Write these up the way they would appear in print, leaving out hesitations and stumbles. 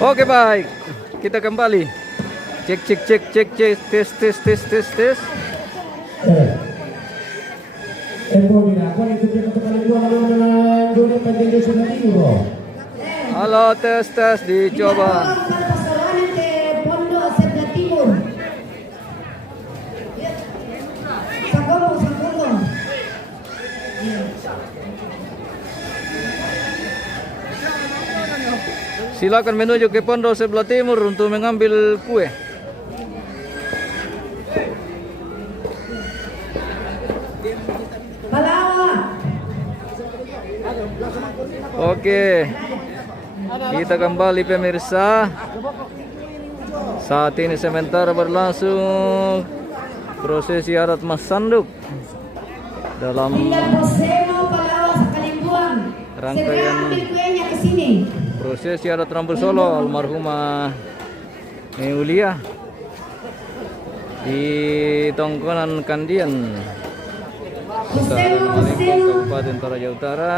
Oke baik, kita kembali. Cek cek cek cek cek tes tes tes tes tes. Halo tes tes dicoba. Silakan menuju ke pondok sebelah timur untuk mengambil kue. Oke, kita kembali pemirsa. Saat ini sementara berlangsung prosesi adat Mas Sanduk dalam rangkaian prosesi adat Rambut Solo almarhumah Ulia di Tongkonan Kandian, Kecamatan Malimpung, Kabupaten Toraja Utara.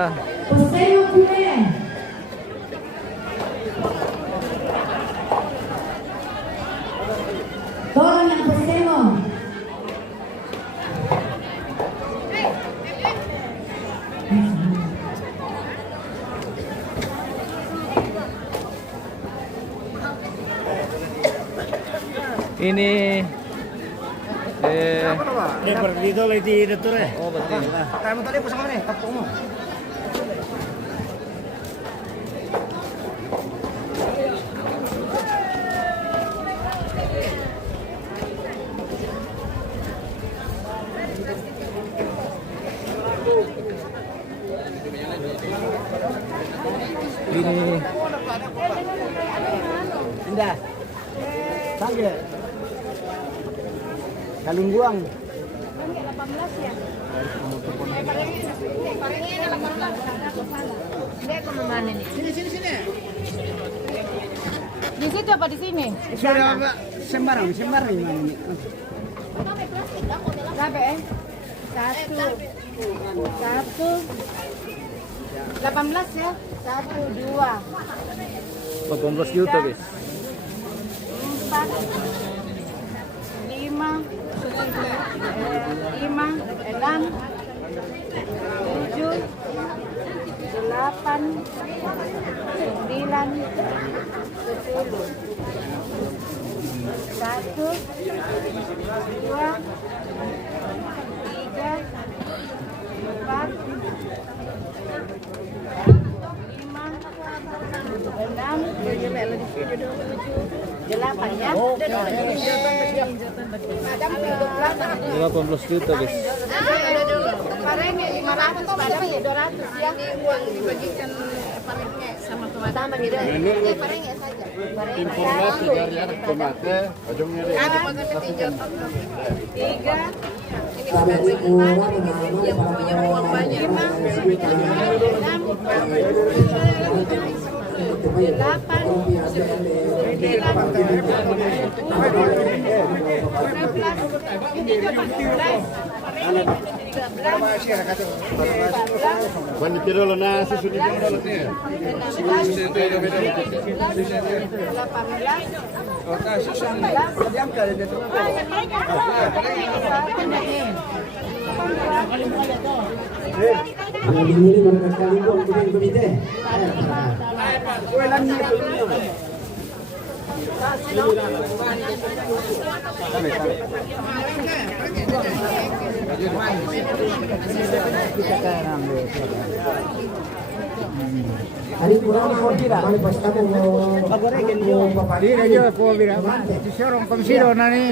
Ini perdido lagi dokter ya. oh betul. Kamu tadi pasang mana? Tepungmu. Ini Indah. Sange. Kalungguang. 18 ya. Parengnya 18. Dia ke mana nih? Sini. Di situ apa di sini? Sudah sembarang ini mana ini? Berapa ya? 18 ya? 1, 2, 18 juta guys. 4, 5, 6, 7, 8, 9, 10. 1, 2, 3, 4, 8 ya. 18 juta guys. Parengnya 500, padahal 200 ya. Ini uang dibagikan parengnya sama teman-teman gitu. Ini parengnya saja. Informasi dari anak tomate, ujungnya deh. Ada makan ketiga. 3. Ini yang punya uang banyak. 8, Quando tirou lo nasi sudah tirou lo nih. Hari kurang kau tidak. Pas kamu mau goreng mau papadir aja kau bilang. Disorong komisido nani.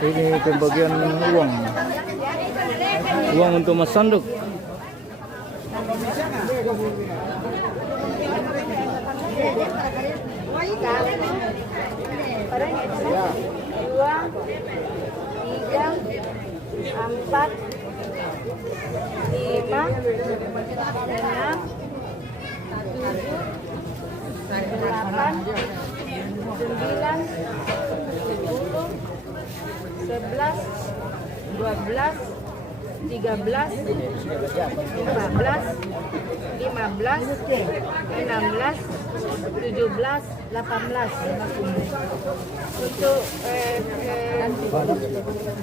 Ini pembagian uang untuk Mas Sanduk. Parengnya 2, 3, 4, 5, 6, 7, 8, 11, 12, 13, 14, 15, 16, 17, 18. Untuk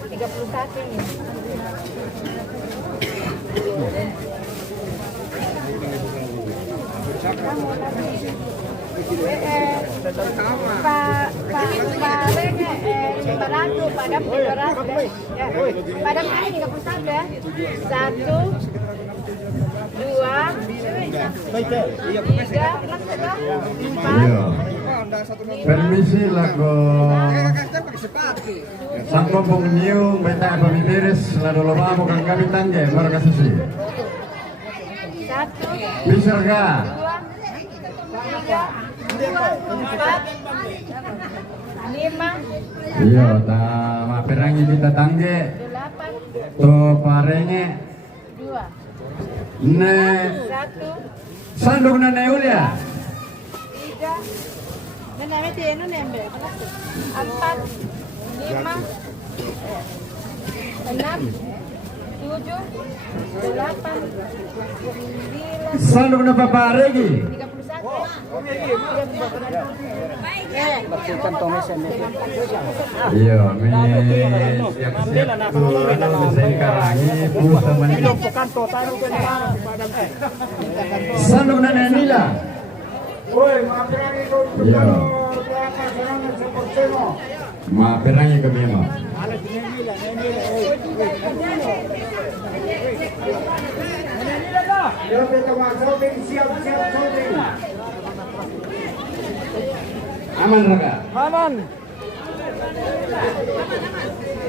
31 ini. Pak Renge 500, padam 300 ya. Padam ini 31 ya. 1, 2, 3, 4, Permisi lagu Sang Pompong Niu Beta Pemidiris Lalu Lomamo Kang Kami Tangge Baru kasih 1, Bisa ga 2, 3, 4, 5, Iya ta maperangi kita tangge 8, To parenge 2, Ne 1, Sandung na Neulia 3, 4, 5, 6, 7, 8, 9, Sandung na paparegi 31. Iya me siap-siap Bisa karangi Pusa manila Sandung na Nenila Iya Maperangi kami mo Aman Raka Aman.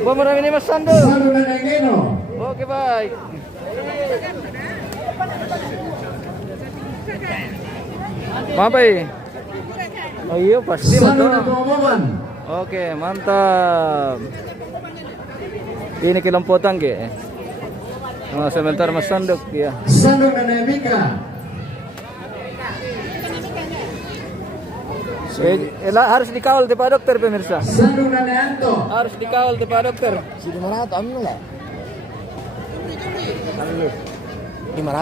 Marami ni Mas Sando. Sandung na Nengeno Oke, baik. Mampai. Oh iya, pasti Sandung na betul. Tuamoman Oke, mantap. Ini kilamputan ke. Sebentar Mas Sanduk ya. Sandung na Nebika Harus dikawal di Pak Dokter pemirsa. Sandung na Neanto Harus dikawal di Pak Dokter.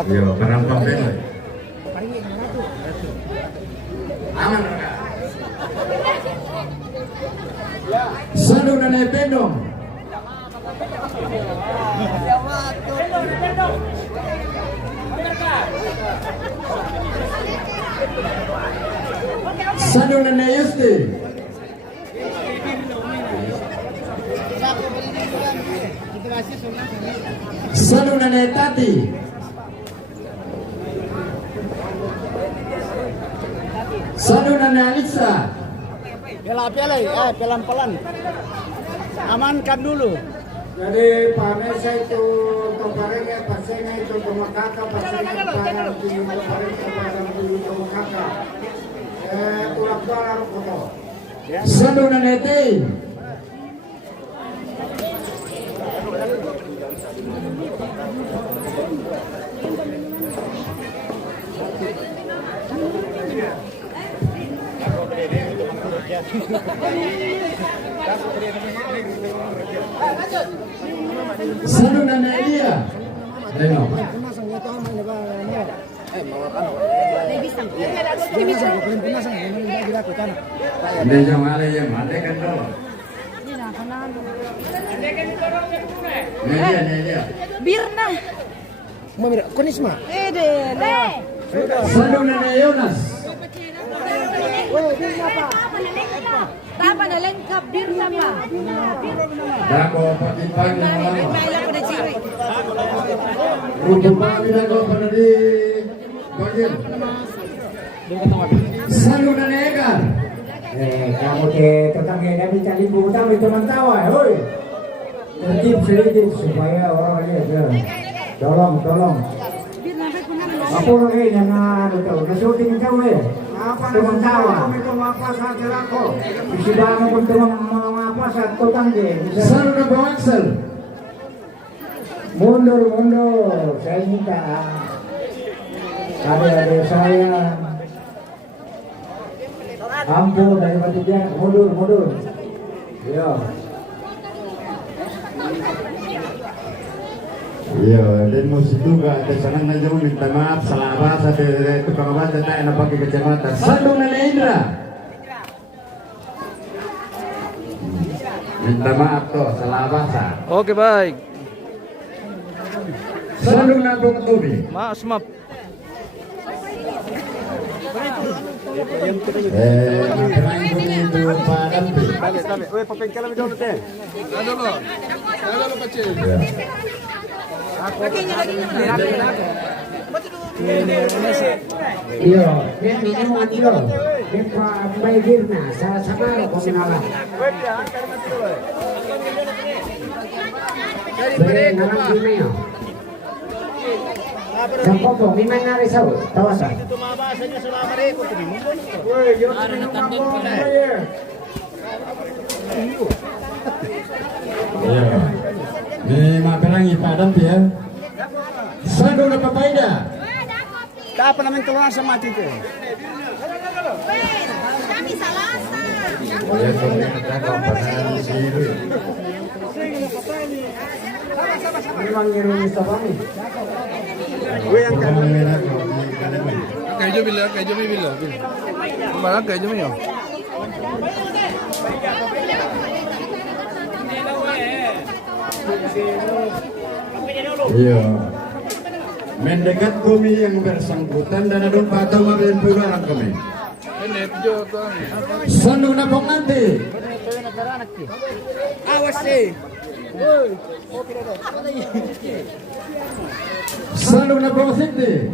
Yo, karang pambel. Aman Raka Sandung na Nependong Sandung na Neyusti Sandung na Netati Sandung na Alisa Pelan-pelan. Amankan dulu. Jadi Panesa itu Toparenge, Pasenga itu Tomakaka, Pasenga Parang di Toparenge, Parang di Tomakaka. Tulak balar foto. Sandung na Netei Sandung na Elia Ayo Hindi siya mali yan, mali kan dulu Nelia Birna. Kunisma. Sandung na Yonas Tapa na lengkap Birna pa. Dako patipag na mga Maila ko na chiri. Rupo pawi dako pada di Bagir Sandung na Egar Kamu ke tetangga dari cari utang itu mantawa, hoi. Tertib sedikit supaya orang lihat. Tolong. Apa lagi jangan itu, nasuting kau ya. Teman tawa. Apa saja aku. Sudah mau teman apa saja tetangga. Sandung na Bawaksel Mundur. Saya minta adik-adik saya Ampun dari Matijan, mundur. Iya. Iya, dan musik juga ada sanang aja minta maaf salah bahasa dari tukang bahasa tak enak pakai kacamata. Sandung Nenek Indra. Minta maaf tuh salah bahasa. Oke, baik. Sandung Nabung Tubi. Maaf. Maperang Bumi itu Padampi. Iya, ini mau kilo. Kita may birna sa sakaro komunala. Dari nalang kimeo. Sampo po, may nari sa tawasa. Iya. Ini Maperang Padampi ya. Sandung na Papaida. Apa naman tuwa sa mati ko? Kami salasa. Ya, kalau kita kampanye sendiri. Memang ngirim sa kami. Kayo bila. Kembali kayo yo. Iya. Mendekat kami yang bersangkutan dan ada patah makin puluhan kami. Sandung Napong nanti. Awas eh. Sandung Napong Sindi.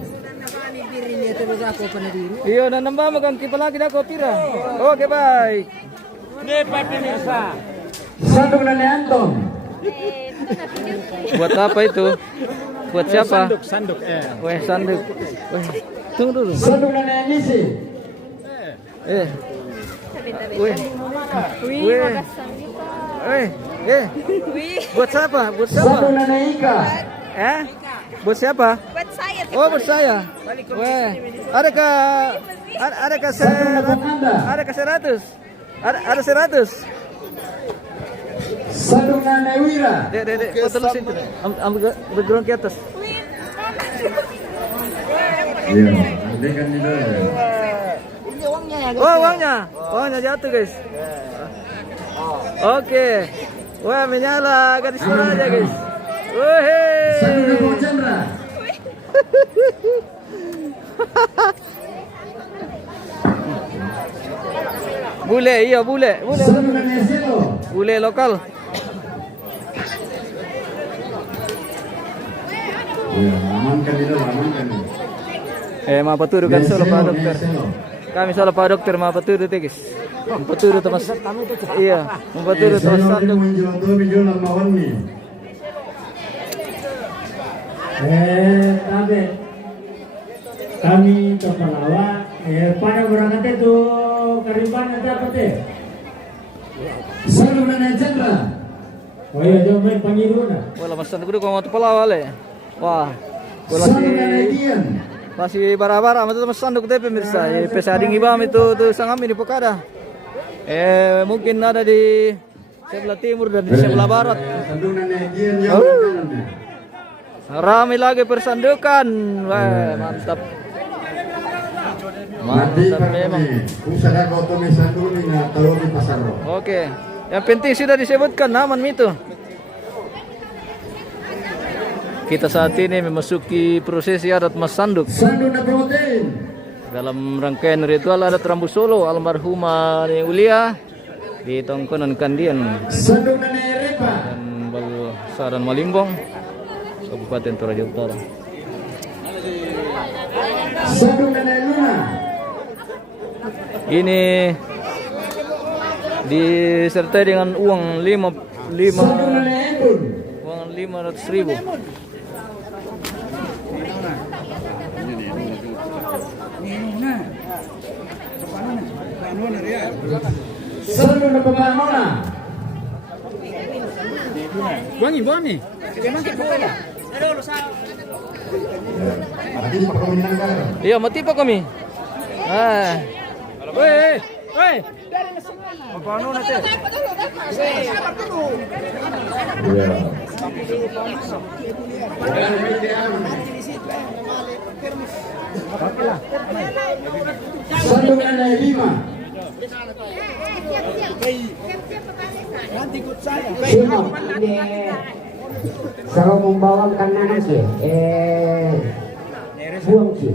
Iyo, nanamba maganti palagi na ko pira. Oke, baik. Sandung Nenek Anton. Buat apa itu? Buat siapa? Sanduk. Weh, sanduk. Weh, tunggu dulu. Sandung Nenek Anisi. Weh. Buat siapa? Sandung Nenek Ika. Buat siapa? Buat saya. Oh, buat saya. Weh, adakah Sandung Napong Anda. adakah 100? Ada 100? Sandung Nenek Wira. Dek, foto lu situ. Ambil background ke atas. Iya, nanti kan itu. Oh, uangnya jatuh, guys. Oke. Wah, menyala garis merah aja, guys. Sandung Napong Wih. Chandra. Bule, iya bule. Sandung Nenek Selo. Bule lokal. Iya, amankan itu, amankan. Mapaturo kan solo Pak Dokter. Kami solo Pak Dokter mapaturo teh, guys. Mapaturo Mas. Iya, mapaturo Mas Sandung. Menjual 2 miliar lawan nih. Kami Topalawa, pada berangkat itu Karimban nanti apa teh? Sandung Nenek Chandra. Oh iya, jom main panggil na. Wala Mas Sandung kudu mau palawa le. Wah. Wala Sandung Nenek si Dian. masih bara-bara mata Mas Sandung teh pemirsa. Pesading ibam itu tuh sangam ini pokada. Mungkin ada di sebelah timur dan di sebelah barat. Sandung Nenek Dian yang Ramai lagi persandukan. Wah, mantap. Nanti Mantap memang. usaha kau tuh sandung ini nggak tahu di pasar roh. Oke. Yang penting sudah disebutkan aman itu. Kita saat ini memasuki prosesi adat Mas Sanduk. Sandung na protein. Dalam rangkaian ritual adat Rambu Solo almarhumah Nenek Ulia di Tongkonan Kandian Sandung Nenek Repa. dan Balsaran Malimbong, Kabupaten Toraja Utara. Sandung Nenek Luna. Ini disertai dengan uang Sandung Nenek Embun. uang 500.000. Sandung na Pamanona. Wangi. Tadi pakai minang kali. Iya, mati pa kami. Weh. Paano natin? Sandung Nanay Lima. Sino? Ini sarong membawang kanan sih. Buang sih.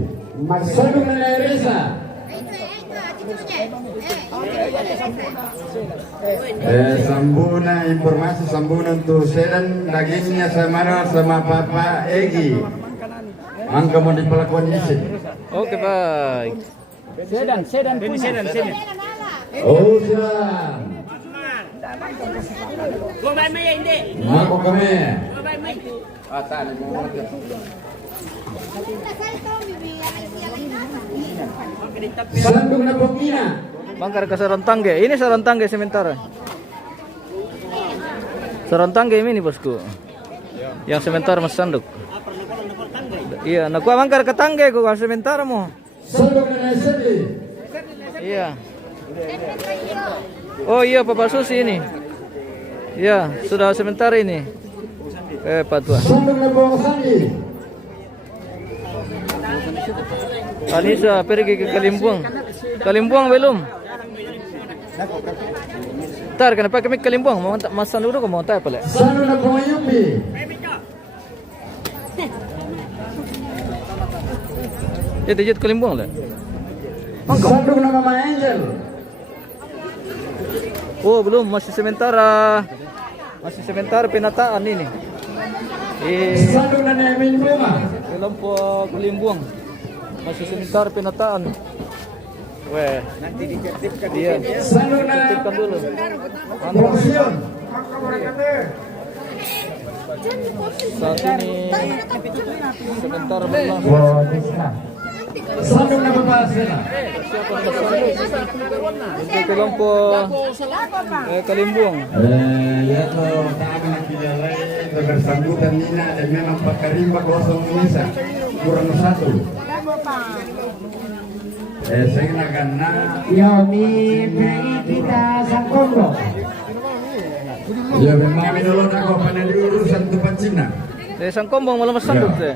Sandung Nanay Reza. Sambuna informasi sambuna untuk sedan dagingnya sama Papa Egi. Mangga mau dipelakukan isin. Oke, baik. Sedan punya. Oh, siap. Mako kami. Sandung na Pokina. Bangkar ke Sarontangge. Ini Sarontangge sementara. Sarontangge ini bosku. Yang sementara Mas Sanduk. Iya, nakuha bangkar ke Tangge ko sementara mo. Sandung na Sedi. Iya. Oh iya, Papa Susi ini. Iya, sudah sementara ini. Patwa. Sandung na Sandi. Anissa pergi ke Kalimpong. Kalimpong belum? Ntar kenapa kami ke Kalimpong? Mau masan dulu kau mau tanya pala. Sandung na Yupi. Itu jet Kalimpong lah. Sandung na Mama Angel. Oh belum, masih sementara. Masih sementara penataan ini. Sandung na Nemin Prima. Belum po Kalimpong. Masih sementara penataan. Weh, nanti ditertibkan dia. Sandung na Tertibkan dulu. Promosion. Saat ini sebentar belum. Sandung na Bapak Sena. Untuk kelompok Kalimpong. Ya toh, kami nak kilala bersangkutan Nina dan memang Pak Karimba kosong Indonesia kurang satu. Saya nak kena. Yomi kita sangkombo. Ya memang menolong aku pada diurusan tempat Cina. Sangkombong malam Sanduk deh.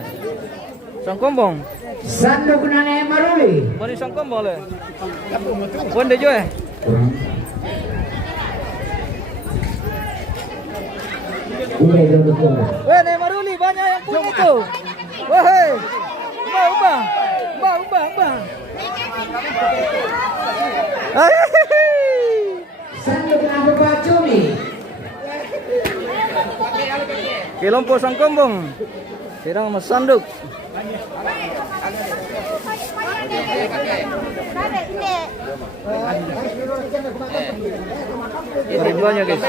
Sangkombong. Sanduk Nanay Maruli. Mari Sangkombong le. Wonde jo eh. Iya dulu tuh. Weh, Nek Maruli banyak yang punya tuh. Wahai. Ubah. Sanduk Nanay Bapak Cumi. Kelompok Sangkombong. Sedang Mas Sanduk. Ribuannya guys.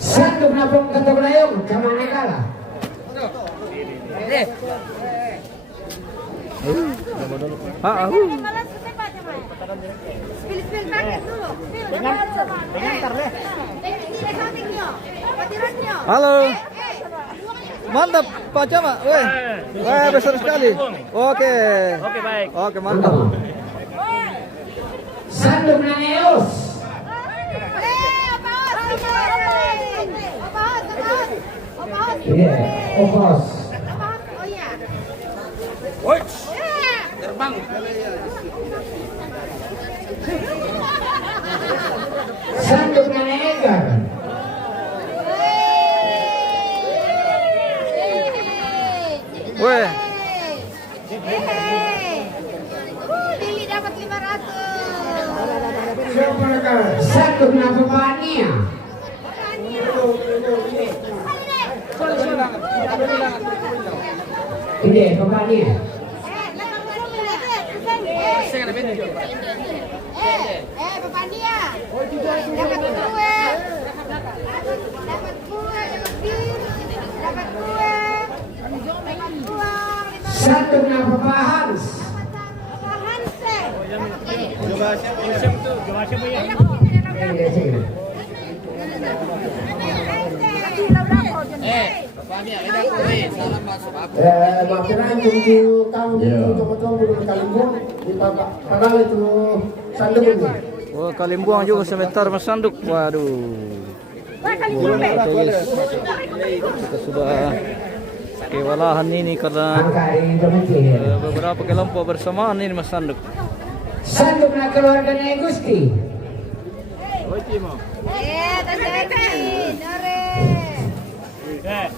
Sanduk Napong Ketok Layong sama Negala. Halo. Mantap Pak Camat. Weh, besar sekali. Oke. Oke, baik. Oke, mantap. Sanduk Naneus. Iya, Opos. Terbang. Sanduk Nanegar. Weh. Lili dapat 500. Sanduk Napopania. Ini Papania. Bapak dia. Dapat kue. Dapat kue. Dapat kue. Dapat uang. Sanduk Napopahans. Bapak Hanse. Makinan tunggu kamu coba-coba dulu Kalimbung di padahal itu sanduk ini. Oh, Kalimbuang juga sebentar Mas Sanduk. Waduh. Kita sudah kewalahan ini karena beberapa kelompok bersamaan ini Mas Sanduk. Sanduk na keluarganya Gusti.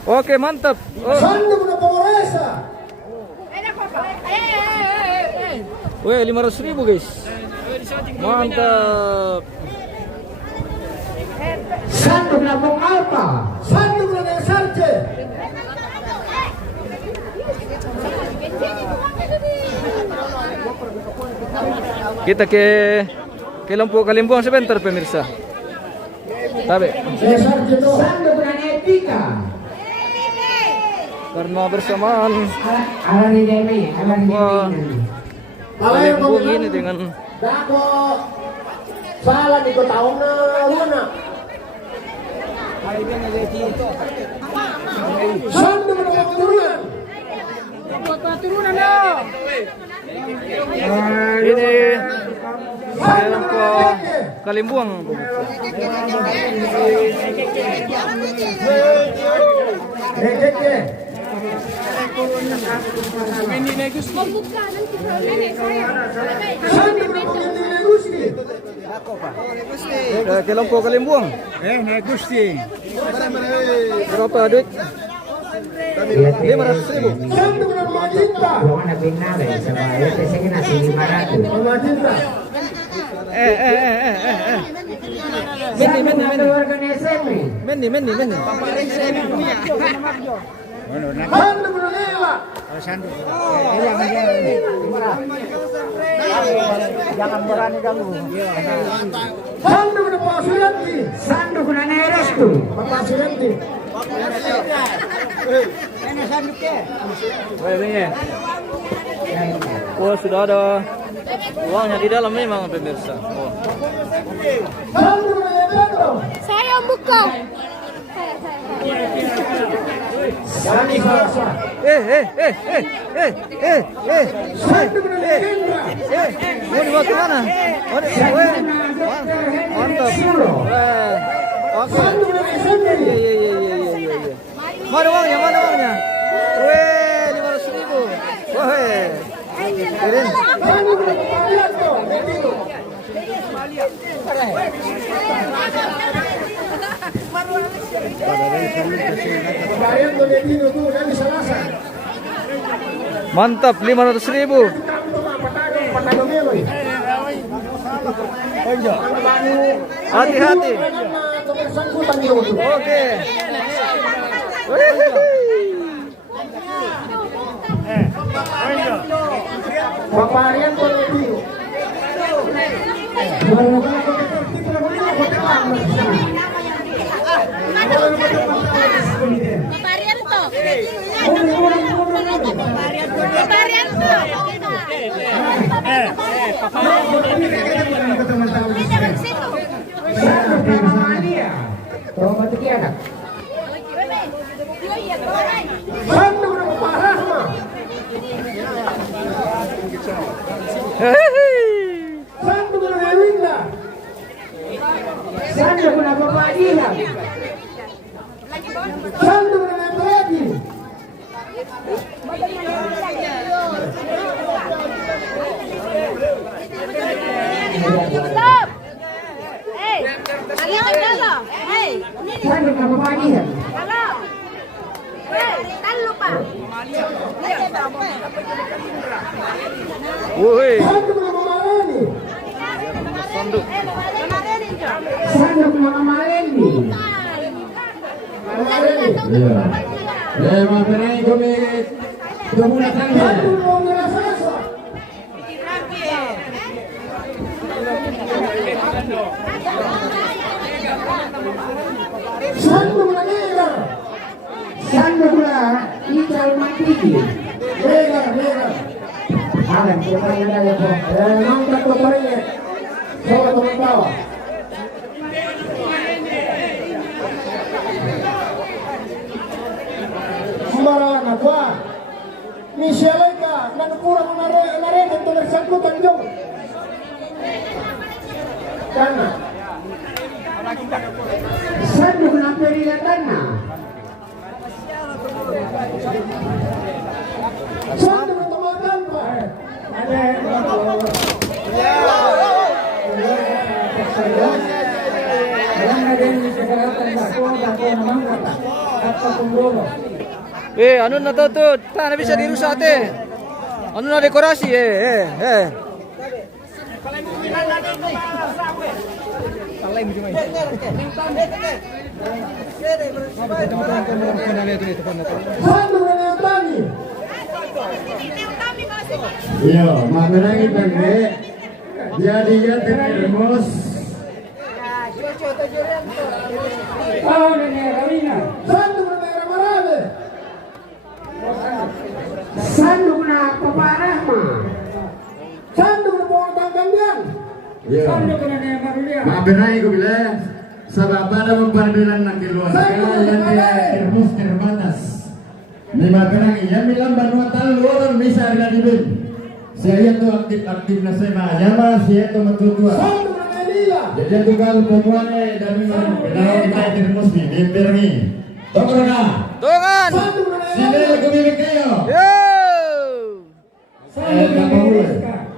Oke, mantap. Oh. Sanduk na Polresa. Weh, 500.000 guys. Mantap. Sanduk na Bung Alpa. Sanduk na Sarce. Kita ke kelompok Kalimbuang sebentar pemirsa. Tabe. Sarce itu. Sanduk na Etika. Karena bersamaan Alan ini, Kalimbuang ini dengan Dako salah di kota Ona Luna. Sanduk na keturunan. ini kelompok Kalimbuang. Rekeke. Sanduk na pengintip Gusti. Kelompok Kalimbuang. Naik Gusti. Berapa duit? 500.000. Sanduk na Majinta. Bukan na binare, sabay, kasi nasi 500. Majinta. Mendi. Keluarganya Semi. Mendi. Sanduk na Lela. Jangan berani kamu. Sanduk na Pak Suyanti. Sanduk na Nerestu. Bapak Suyanti. Oh, sudah ada uangnya di dalam memang pemirsa. Oh. Sanduk na Yedendo. Saya buka. Yani Salsa. Sanduk na Hendra. Mau dibawa ke mana? Mantap. Oke. Sanduk na Sendiri. Iya. Mana uangnya? Weh, 500.000. Weh. Kirim. Sanduk na Parianto. Netino. Parianto Netino tuh dari Salasa. Mantap, 500.000. Patado Meloy. Hati-hati. Kebersangkutan itu. Oke. Bapak Arianto Netino. Sanduk na Pak Rahma. Sanduk na Ewinda. Sanduk na Bapak Dilan. Sanduk na Brady. Stop. Hey. Halo. Hey. Sanduk na Bapak Dilan. Halo. Hey, tan lupa. Woi. Sanduk na Mamarani. Sanduk. Sanduk na Malendi. Sanduk na Ngerasasa. Sanduk na Negar. Sanduk na Ical Matigi. Negar. Alam, kita na po. Mangkat ko pa rin eh. Sobat teman bawah. Misialaika, nanukura menare itu bersangkutan dong. Karena sandung naperi tanah. Sandung teman Pak. Ano na to? Paano bisa dirusak ate? Ano na dekorasi eh. Sandung na tani. Iya, makanangi tangge. Jadi ya termos. Sandung na marade. Sandung na paparahma. Sandung na pongtang gandian. Iya. Makanangi ko bila sa babada memperadilan ng keluarga yang dia termos terbatas. Ni makanangi yan bilang banuatan luar bisa ada di bin. Saya tu aktif na saya mahayama, saya tu matutua. Sandung na Elia. Jadi tu kan pembuatnya dan memang kita termos ni memperni. Tokro na. Tungan! Sandung na Sini Elia. kumibig kayo. Yo! Kapahuli.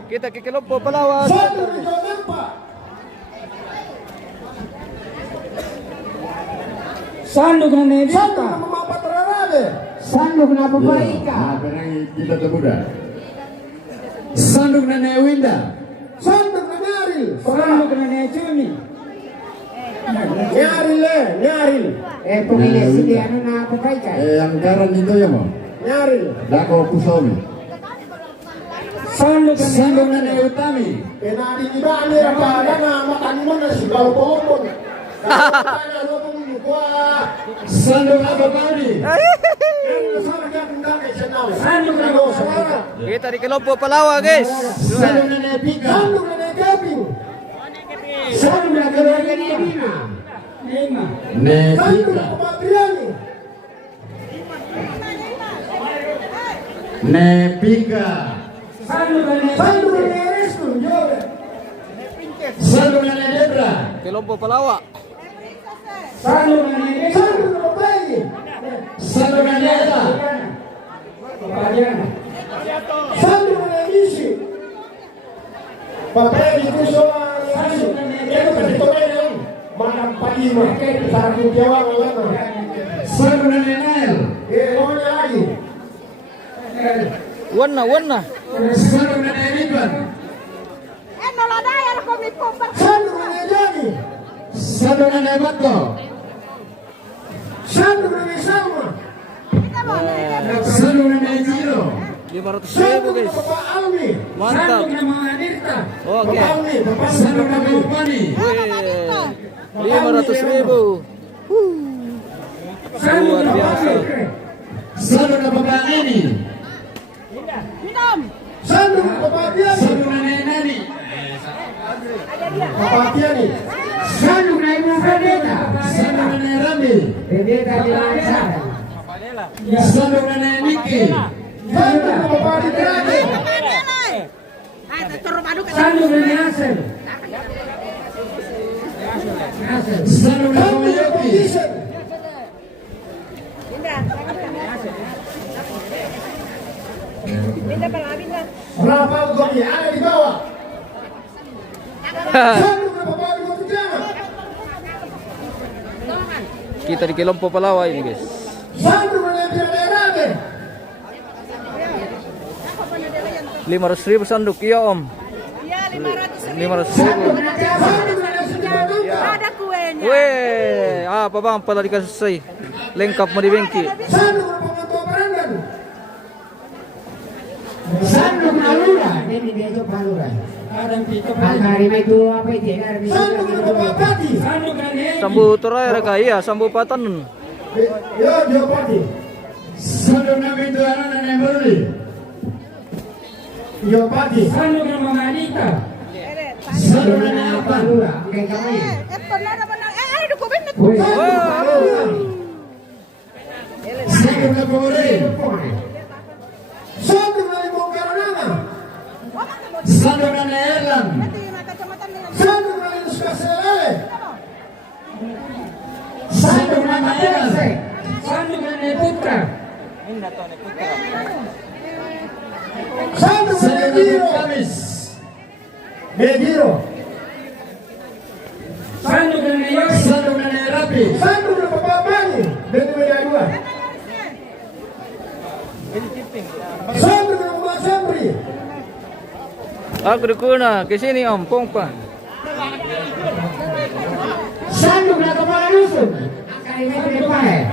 Kita kikilompo Palawan. Sandung na Jonempa. Sanduk na Nevita. Sandung na Mamapatrarade. Sanduk na Papaika. Makanangi kita termuda. Sandung na Newinda. Sandung na Nyaril. Sanduk na Nechumi. Nyaril. Pumili sini ano na Papaika. Yang garan dito ya mo. Nyaril. Dako Kusomi. Sanduk na Sandung na Neutami. Penadi di bali apa na makan mo na sigaw popon. Kaya lo pumukwa. Sandung na Papadi. Sandung na Rosa. Kita di Kilompo Palawan guys. Sandung na Nepika. Sandung na Negaping. Sanduk na keluarga Nevina. Nema. Sandung Nepika. na Patriani. Nepika. Sanduk na Nevita. Sandung na Ereskun. Jore. Sandung na Debra. Kilompo Palawan. Sanduk na Nevita. Sandung na Papayi. Sandung na Neta. Papadiana. Sandung na Emisi. Papayi itu soal Emisi. Itu kan itu kan Manang Palima. Sarang Jawa ngalaman. Sandung na Nenel. Mana lagi? Warna. Sandung na Neriban. Sandung na Nejani. Sandung na Nebato. Sandung na Nisama. Sandung na Nejiro. 500,000 Sandung na guys. Papa Almi. Mantap. Sanduk na mga Nirta. Oke. Papa Almi. Papa Almi. Sandung na Bupani. Wih, 500,000. Sanduk Luar na biasa. Papakre. Sandung na Papangini. Sandung na Papa Tiani. Sandung na Nenani. Papa Tiani. Sanduk na Ibu Fredeta. Sandung na Nerami. Fredeta di Lansa. Sandung na Neniki. Sandung na Papa Dikrani. Sanduk na Nasir. Nasir. Sandung na Sandung na Kumayoki. Pagisen. Rafael Gomi ada di bawah. Sandung na Papa Dikrani. Kita di Kilompo Palawan ini guys. Sandung na Pianerade. 500,000 sanduk iya om. Iya, 500,000. Sandung na Nasi Dimangka. Ada kuenya. Weh, apa bang pala dikasih lengkap mau di bengki. Sandung na Pembantu Perandan. Sanduk na Lura. Ini dia itu Palura. Hari itu apa itu? Sandung na Papa Pati. Sanduk na Negi. Sambu Toraya ka iya, sambu patan. Ya, dia Pati. Sandung na Bintuanan na Nemurli. Ya Pati. Sanduk na mga Anita. Sandung na Neapa. Palura. Kaya kami. Ada dokumen. Sandung na Puri. Sandung Sandok na Erlan. Sandok na Linus Caselele. Sandok na Maerse. Sandok na Putra. Sandok na Sandok na Bediro. Kamis. Bediro. Sandok na Yosi. Sandok na Rapi. Sandok na Papabani. Bedua. Sandok na Mbak Sabri. Aku dukuna ke sini Om Pongpan. Sandok na Kepala Dusun. Akan ini depan.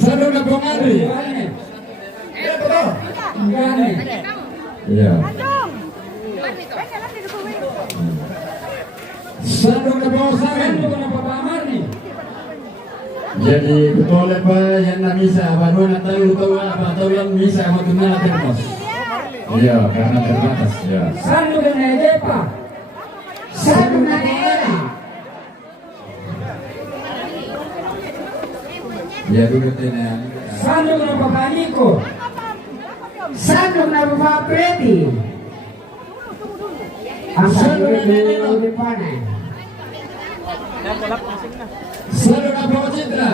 Sandok na Pongari. Ya betul. Iya. Sandok na Pongsamen. Jadi betul apa yang nak misa, baru nak tahu apa tahu yang misa mau tunang termos. Iya, karena terbatas. Ya. Sandok na Depa. Sandok na Era. Ya dulu tanya. Sandok na Bapak Niko. Sandok na Bapak Preti. Sandok na depan. Sandok na Bapak Citra.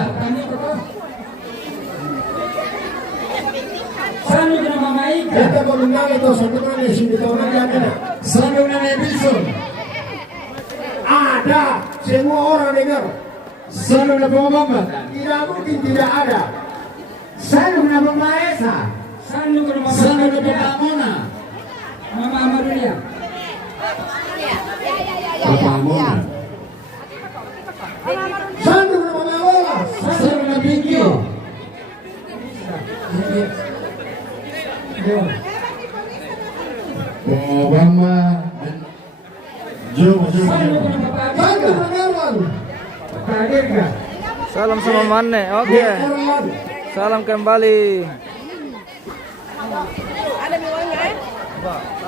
Sandok na Mama Ika. Kita mengenal itu sandok na sini tahu lagi ada. Sandok na Nebison. Ada. Semua orang dengar. Sandok na Bapak Bamba. Tidak mungkin tidak ada. Sandok na Mama Esa. Sandok na Mama Sandok na Bapak Mona. Mama Amarulia. Bapak Mona. Sandok na Mama Lola. Sandok na Pinky. Obama. Joe. Sandok na Bapak Sandok na Erwan. Pak Dirga. Salam sama Manne. Oke. Erwan. Salam kembali.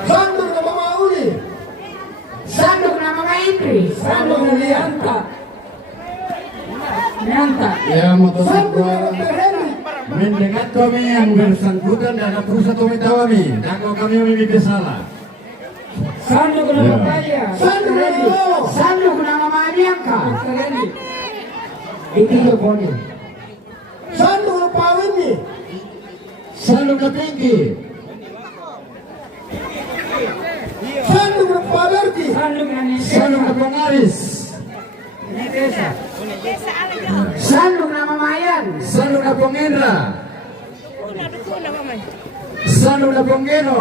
Sandok na Mama Uli. Sandok na Mama Indri. Sandok na Lianta. Lianta. Ya motor Sandok na gua. Dr. Henry. Mendengar kami yang bersangkutan dan perusahaan kami tahu kami. Kalau kami memiliki salah. Sandok na Ya. Papaya. Sandok na Lolo. Sandok na Mama Adianka. Itu pokoknya. Sandok na Pawini. Sandok na Pinky. Sandok na Palerki. Sandok na Nisa. Sandok na Pengaris. Nitesa. Sandok na Mama Ayan. Sandok na Pengendra. Sandok na Pengeno.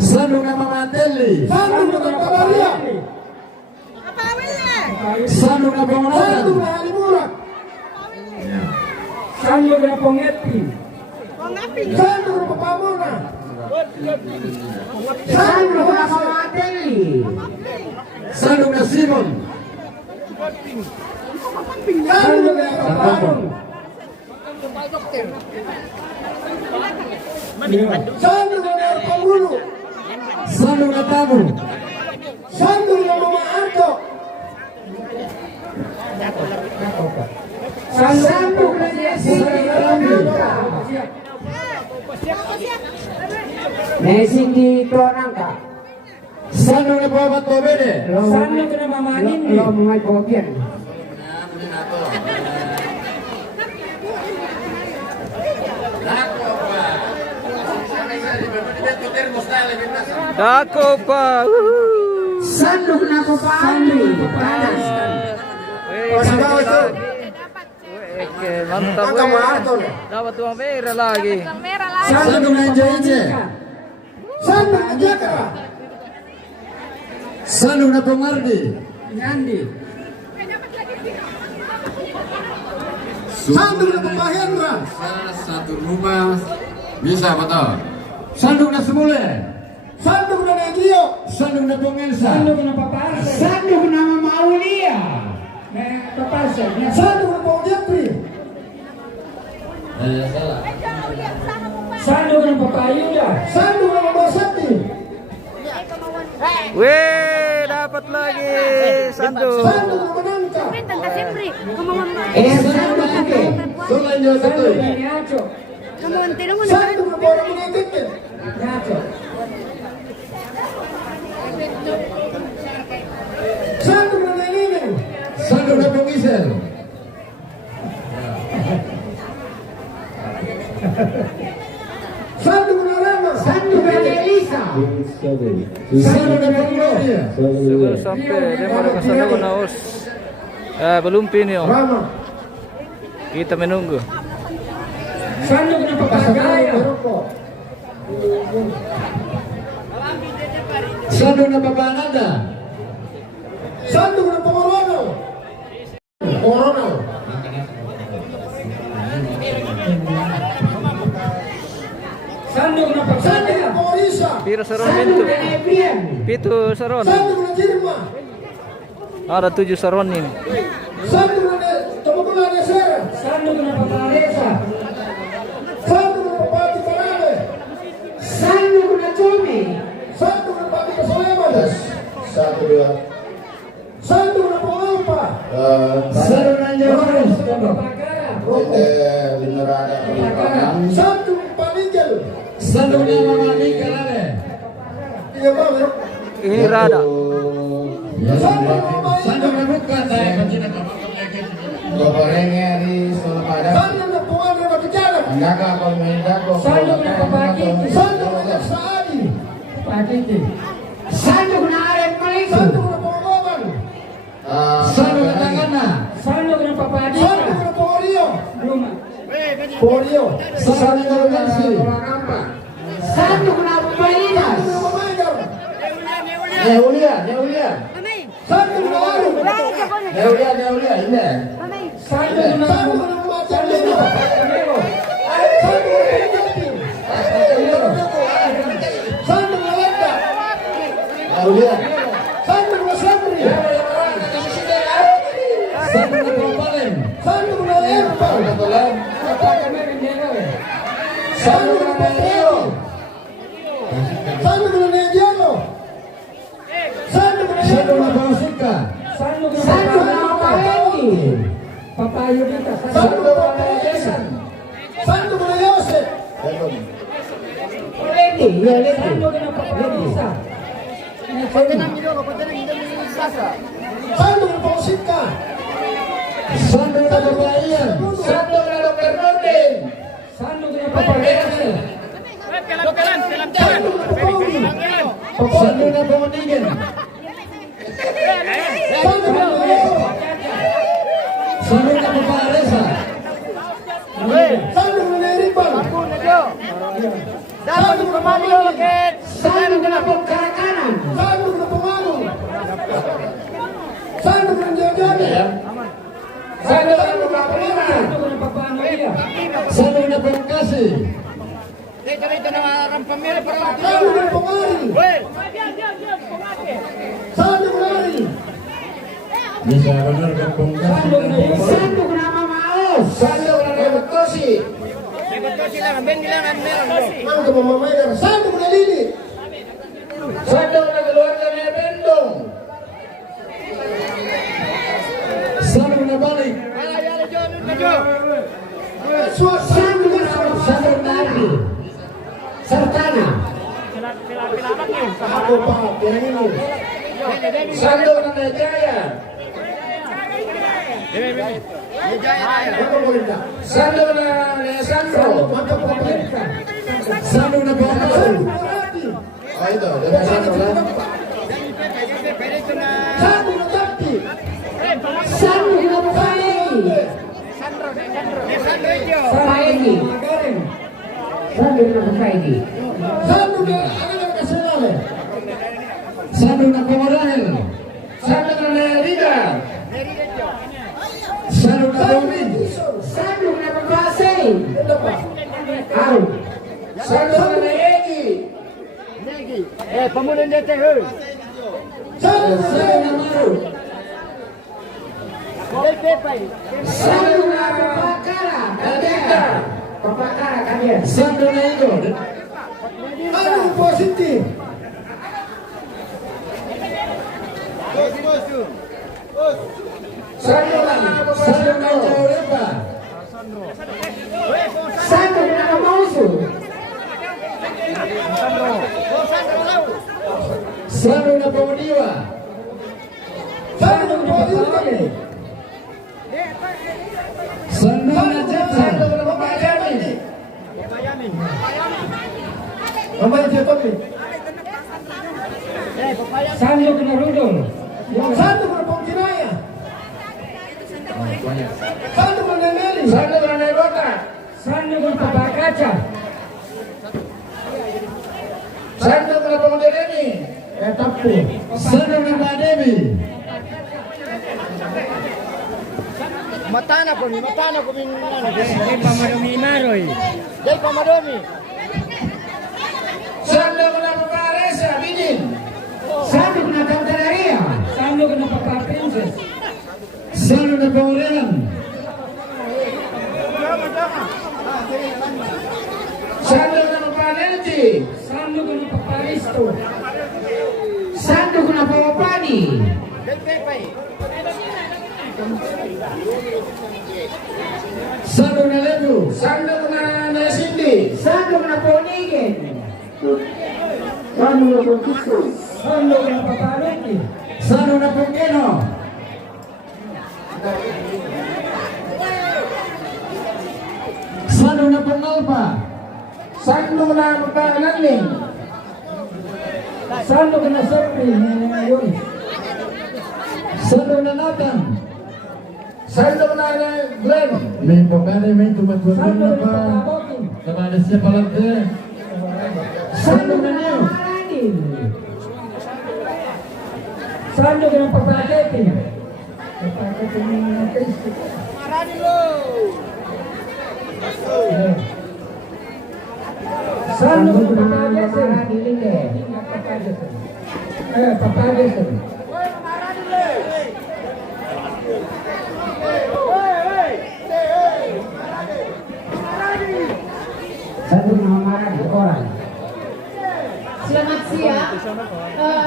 Sandok na Mama Teli. Sandok na Kabaria. Sandok na Sandok Pengonatan. na Alimurak. Sandok na Pongepi. Sandok na Papamona. Sandok na Mama Ateli. Sandok na Simon. Sandok na Papamon. Sandok na Pamulu. Sandok na Tamu. Sandok na Mama Arto. Sandok na Jessica. Nesing di Tonangka. Sandok na Bapak Tobede. Sandok na Mama Nindi. Lo mau kopian. Dako pa. Wuhu. Sandok na Papa Andri. Masih tahu itu? Oke, mantap. Angka weh. Mama Arto. Dapat uang merah lagi. Sandok na Inje. Sandok na Jakara. Sandok na Pengardi. Nandi. Sandok na Papa Hendra. Satu rumah bisa betul. Sandok na Semule. Sandok na Negio. Sandok na Pengelsa. Sandok na Papa Arsa. Sandok na Mama Aulia. Papa Arsa. Sandok na Paul Jeffrey. Salah. Sandok na Papa Ayuda. Sandok na Mama Sakti. Weh, dapat lagi sanduk. Sandok na Manangka. Sandok na Pake. Selain jauh satu. Sandok na Niaco. Satu na po ang monitik. Satu na nanining. Satu na pong Isel. Satu na Rama. Satu na Elisa. Satu na pong Gloria. Siguro sampai dia mau kesana ko na os. Belum pini oh. Rama. Kita menunggu. Sandok na papagaya. Satu na Papananda. Satu na Pangorono. Pangorono. Sandok na Satu na papagaya. Pangorisa. Pira saron pintu. Pitu saron. Satu na Jirma. Ada 7 saron ini. Satu na Tumukula na Sera. Sandok na papagaya. Satu na Pati Parade. Sandok na Tumi. Satu na Pati Kasoleman. Satu dua. Satu na Pangalpa. Satu na Johannes. Papagaya. Linarada. Satu na Panigel. Satu na Mama Nikalale. Iya ba? Ini rada. Satu na bukan saya pagkina ka Babarengnya di Solpada. Satu na Pungan na Maticara. Naga ko menda ko. Sandok na papagaya. Satu na Saadi. Pakiti. Sandok na Arep Maliku. Satu na Pangoban. Satu na Tagana. Sandok na Satu papagaya. na Pangorio. Luma. Pangorio. Satu na Lorenzi. Sandok na Pamalinas. Satu na Mamaydar. Neulia. Satu na Aru. Neulia ini. Sandok na Satu na Macalino. Pamelo. Satu na Pagkati. Satu na Lenda. Neulia. Satu na Sandri. Satu na Propalen. Satu na Empal. Satu na Patrero. Satu na Negelo. Satu na Satu na Pausika. Sandok na Papayengi. Papayo kita. Satu na Papayesan. Satu na Yosef. Sandok na Papagaya. Satu na Pausika. Satu na Babayan. Satu na Dr. Nordin. Sandok na Papagaya. Satu na Pauli. Satu na Pamaningin. Satu na Leo. Satu na Paparesa. Satu na Neripan. Satu na Pamali. Sandok na Pagkarakanan. Satu na Pangalu. Satu na Jajani. Satu na Papalina. Sandok na Papanoia. Satu na Pangkasi. Satu na Pangari. Satu na Ari. Bisa benar kan Pangkasi. Sandok na Yusuf. Sandok na Mamaos. Satu na Nebatosi. Mang ke Mamamayar. Satu na Lili. Satu na keluarga Nebendong. Satu na Balik. Satu na Sandok na Ardi. Sartana. Ako pa, kaya ini. Satu na Najaya. Apa pemerintah? Satu na Sandro. Maka pemerintah. Satu na Pangkasi. Satu na Rati. Oh itu, dengan satu lah. Satu na Takti. Sandok na Papayengi. Papayengi. Sandok na Papayengi. Satu na anak Kasenale. Satu na Komorahel. Satu na Lida. Satu na Domin. Sandok na Papasay. Ito pa. Aru. Satu na Egi. Satu na Satu na Maru. Sandok na Papakara. Adita. Papakara kalian. Satu na Igo. Anu positif. Satu na Satu na Jaurepa. Sandok na Mamaos. Sandro na Pamodiwa. Sandro na Pamodiwa. Sandro na Jackson. Sandro na Papayami. Mamaya siya topi. Sandro na Rudol. Sandro na Pangkinaya. Sandro na Nelly. Sandro na Nebota. Sandro na Papakacha. Sandro na Pamodiwa. Tapu. Sandro na Badevi. Matana ko min ano. Dai pamadomi maroy. Dai pamadomi. Sandro na Paparesa Binin. Sandro na Tantanaria. Sandro na Papa Princess. Sandro na Pangurean. Sandro na Papanelti. Sandro na Papa Risto. Sandro na Papa Pani. Sandro na Lebu. Sandro na Nasindi. Sandro na Ponigen. Sandro na Francisco. Sandro na Papa Lucky. Sandro na Pungeno. Sandro na Pangalpa. Sandro na Pagkakalanding. Sandro na Sopri. Ngayon. Sandro na Nathan. Sandro na Glenn. May pagkari, may tumatuan Sandro na na pa. Papa Boking. Kamada siya palagte. Sandro na Neo. Sandro na Papa Kevin. Papa Kevin na Cristo. Sandro na Papa Jason. Papa Jason. Sandro na Maradi orang. Selamat siang.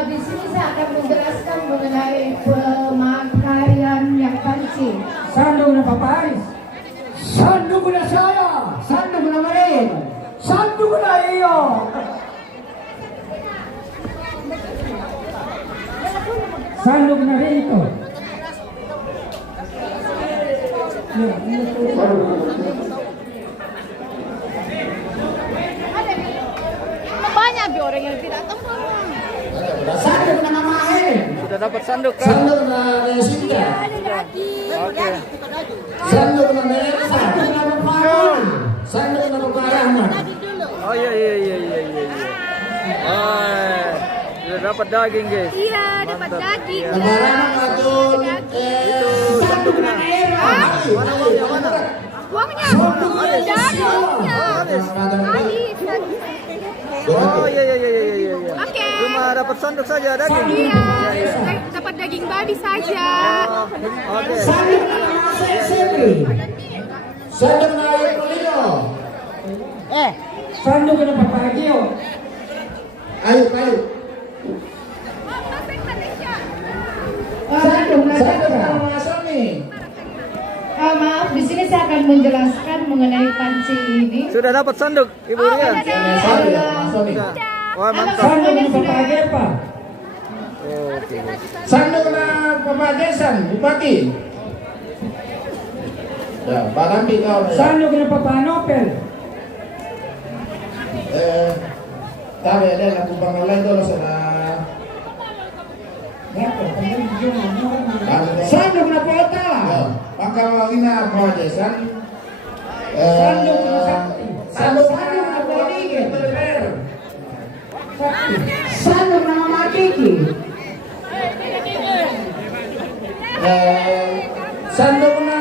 Di sini saya akan menjelaskan mengenai pemakaian yang panci. Sandro na Papa Aris. Sandro na saya. Sandro na Marin. Sandro na iyo. Sandro na Rito. Banyak orang yang tidak tahu. Sandro na Mamae. Sudah dapat sanduk kan? Sandro na Nesinda. Oke. Sandro na Mereka. Sandro na Mamae. Sandro na Paparahman. Oh iya. Oh, sudah dapat daging guys. Iya, dapat daging. Paparahman atau Sandro na Era. Mana? Uangnya, dagingnya. Oh iya. Oke. Cuma dapat sanduk saja daging. Iya, dapat daging babi saja. Oke. Sandro na Sesemi. Sandro na Ayukulino. Sandro na Papa Agio. Ayo. Sandro na Sandro na Jackson. Masami. Maaf, di sini saya akan menjelaskan mengenai panci ini. Sudah dapat sanduk Ibu Rian. Masami. Wah mantap. Sandro na Papa Agepa. Oke. Sandro na Papagesan. Bupati. Ya, Balambi kau. Sandro na Papa Nopel. Tahu ya, dia laku pangalan dulu sana. Sandro na Pota. Pangkalawina Papagesan. Sandro na Sakti. Sandro na Ponigen. Sakti. Sandro na Mama Kiki. Sandro na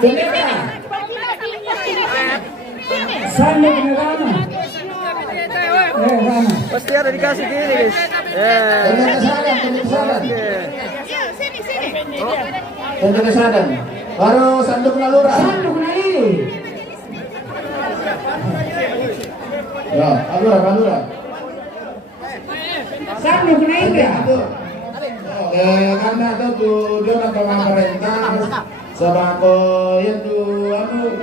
Bendera. Sandro na Rama. Rama. Pasti ada dikasih gini guys. Kesadan. Oke. Kesadan. Baru sanduk na lurah. Sandro na Ili. Ya, alura. Sandro na Indra. Karena itu tujuan pemerintah Sabako itu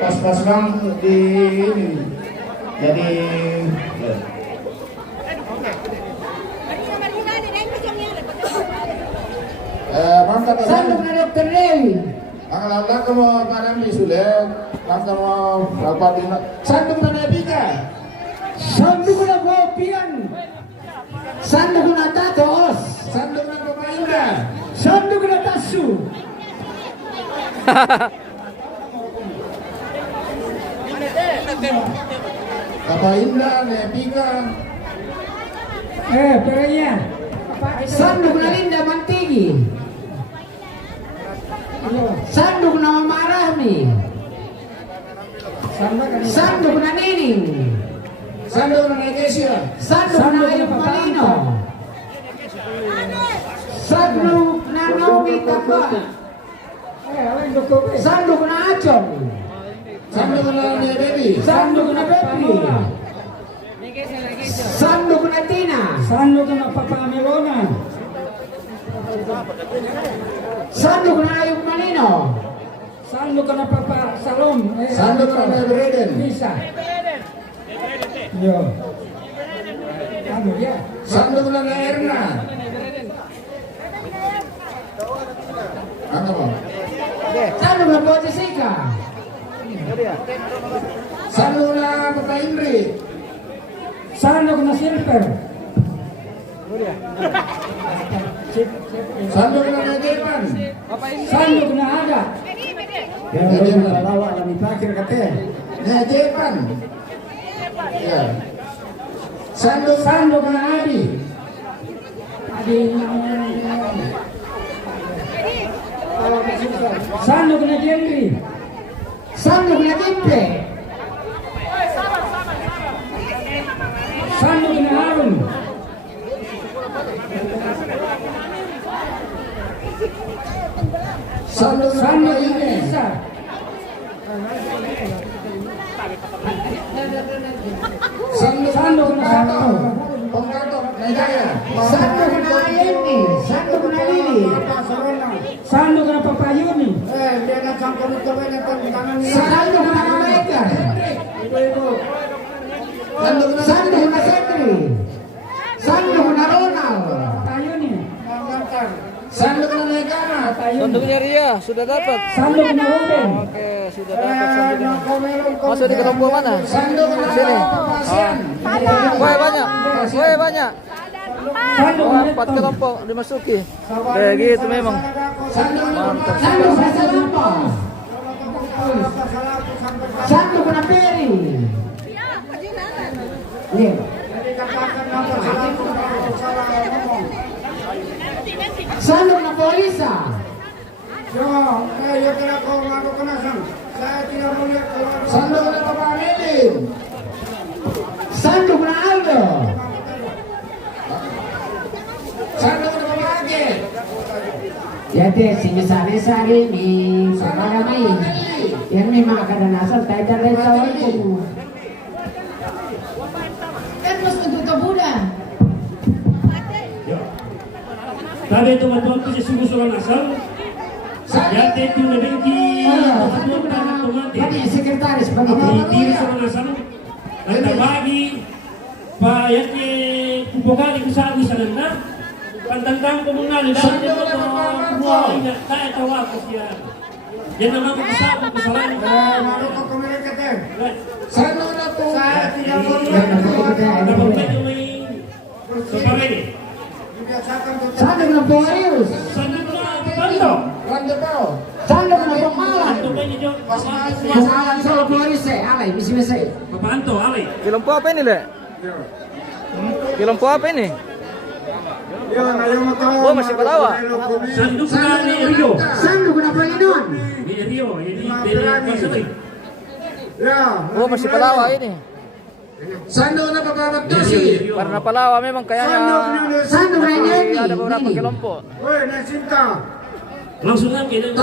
pas-pas bang di ini. Jadi mantap Sandok na Dr. Dewi. ang lalak mo parang disulit lang mo dapat ini sandok na nabika Sandok na Bopian. Sandok na Tatos. sandok na pemainda Sandok na Tasu. kapainda nabika Peranya. Sandok na Linda Mantigi. Sandok na Mama Rahmi. Sandok na Nining. sandok na negosyo Sandok na Ayop Malino. Sandok na Naomi Tamba. Sandok na Acong. sandok na baby Sandok na Pepi. Sandok na Tina. Sandok na Papa Melona. Sandok na Ayop Malino. Sandok na Papa Salom. sandok na Breden Bisa. Yo. Ano ya? sandok na Erna ano ba Sandok na Jessica. sandok na Papa Indri Sandok na Silver. sandok na Jepan Sandok na Aga. Bawa kami pakir kate. Jepan ya sandok Sandok na Adi. Adi. Sandok na Henry. Sandok na Kimpe. Sandok na Harun. sandok na Sandok Papa na Ine Isa. sandok na Pongkato Najaya Sandok na Ayeni. Sandok na Lili. Sandok na Papa Yuni. Dia nak campur itu banyak tangan ni. Sandok na Mega. sandok na Sandok na Setri. Sandok na Ronald. Papa Yuni. sandok na Negana Sanduknya Ria sudah dapat. Sandok na Ruben. Oke, sudah dapat sanduknya. Masuk di kelompok mana? sandok na Sini. Papa Sian Kue banyak. Kue banyak. Sandok Oh, na 4 Neptun. kelompok dimasuki. Kayak gitu memang. sandok na Mantap. Sandok na Salampa. Sandok na Peri. Iya. Sandok na Polisa. Yo kena kau ngaku kena sang. Saya tidak boleh keluar. sandok na Papa Melin Sandok na Aldo. sandok na Papa Age Jadi sini ni sama main. Yang ni mak kada nasal tay kada tawal ko. Terus untuk Buddha. Tadi itu bantuan tu sungguh soal asal. Ya itu lebih Tadi sekretaris bagi di soal asal. Anda bagi pak yang ke kupogali kusabi sana. Pantang komunal di dalam itu buah ingat tak tahu apa dia. Yang nama kusabi kesalahan. Malu kau kemarin kata. sandok na po Saya tidak boleh keluar. Ada pemain main sepakai. Biasakan tu. Sandok na Boreus. Sandok na Panto. Randa Pao Sandok na Pemalan. Panto pa niyo. Pemalan solo Boreus alay misi. Panto, alay. Kelompok apa ini, Le? Kelompok apa ini? Yo, ngayon mo tahu. Oh, masih Palawa. Sandok na ni Rio. Sandok na Panginoon. Ni Rio, ini dari Pasay. Ya. Oh, masih Palawa ini. sandok na Papa Magdosi Karena Palawa memang kayaknya Sandok na Yeni. ada beberapa kelompok. Woi, nasinta. Langsung lang kita.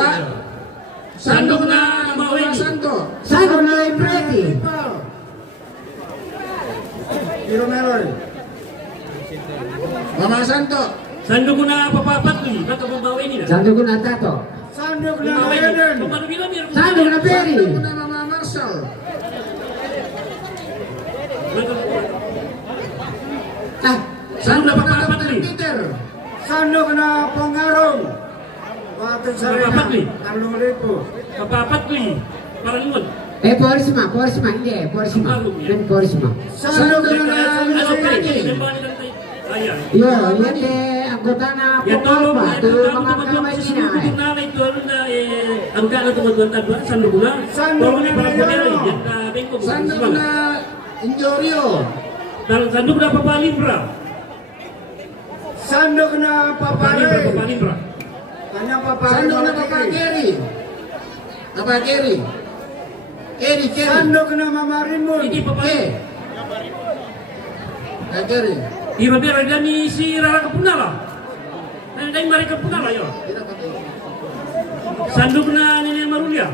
sandok na Sandok na Papa Santo Sandok na Impreti. Iro meron. Mama Santo Sandok na papapat ni, baka babawi nila. Sandok na Tato. Saan Sandok na Eden. Sandok na Peri. Sandok na Mama Marshall. Ah, Sandok na Dr. Peter. Sandok na Pangarong. Batu Sarena. 3,000. Papapat ko eh. Parang yun. Porisma, hindi Porisma. Dan Porisma. Sandok na Ano pa rin? Nalini. Ayan. Yo, yan anggota na Ya tolong, Pupalpa. Tu mga kamay nina. nanay itu na ang kana tumaduan tadwa sandok na. Tolong ni para pagere yan na bengko. Sandok na Injorio. Sandok na papalibra. Sandok na Papare. Papalibra. Kanya Papare. Sandok na Papa Gary. Papa Gary. Gary. Sandok na Mama Rimun. Hindi papalibra. Papa Gary. Ira-bira ni si Rara Kapunala. Nanday Mari Kapunala yo. Sandok na Nini Marulia.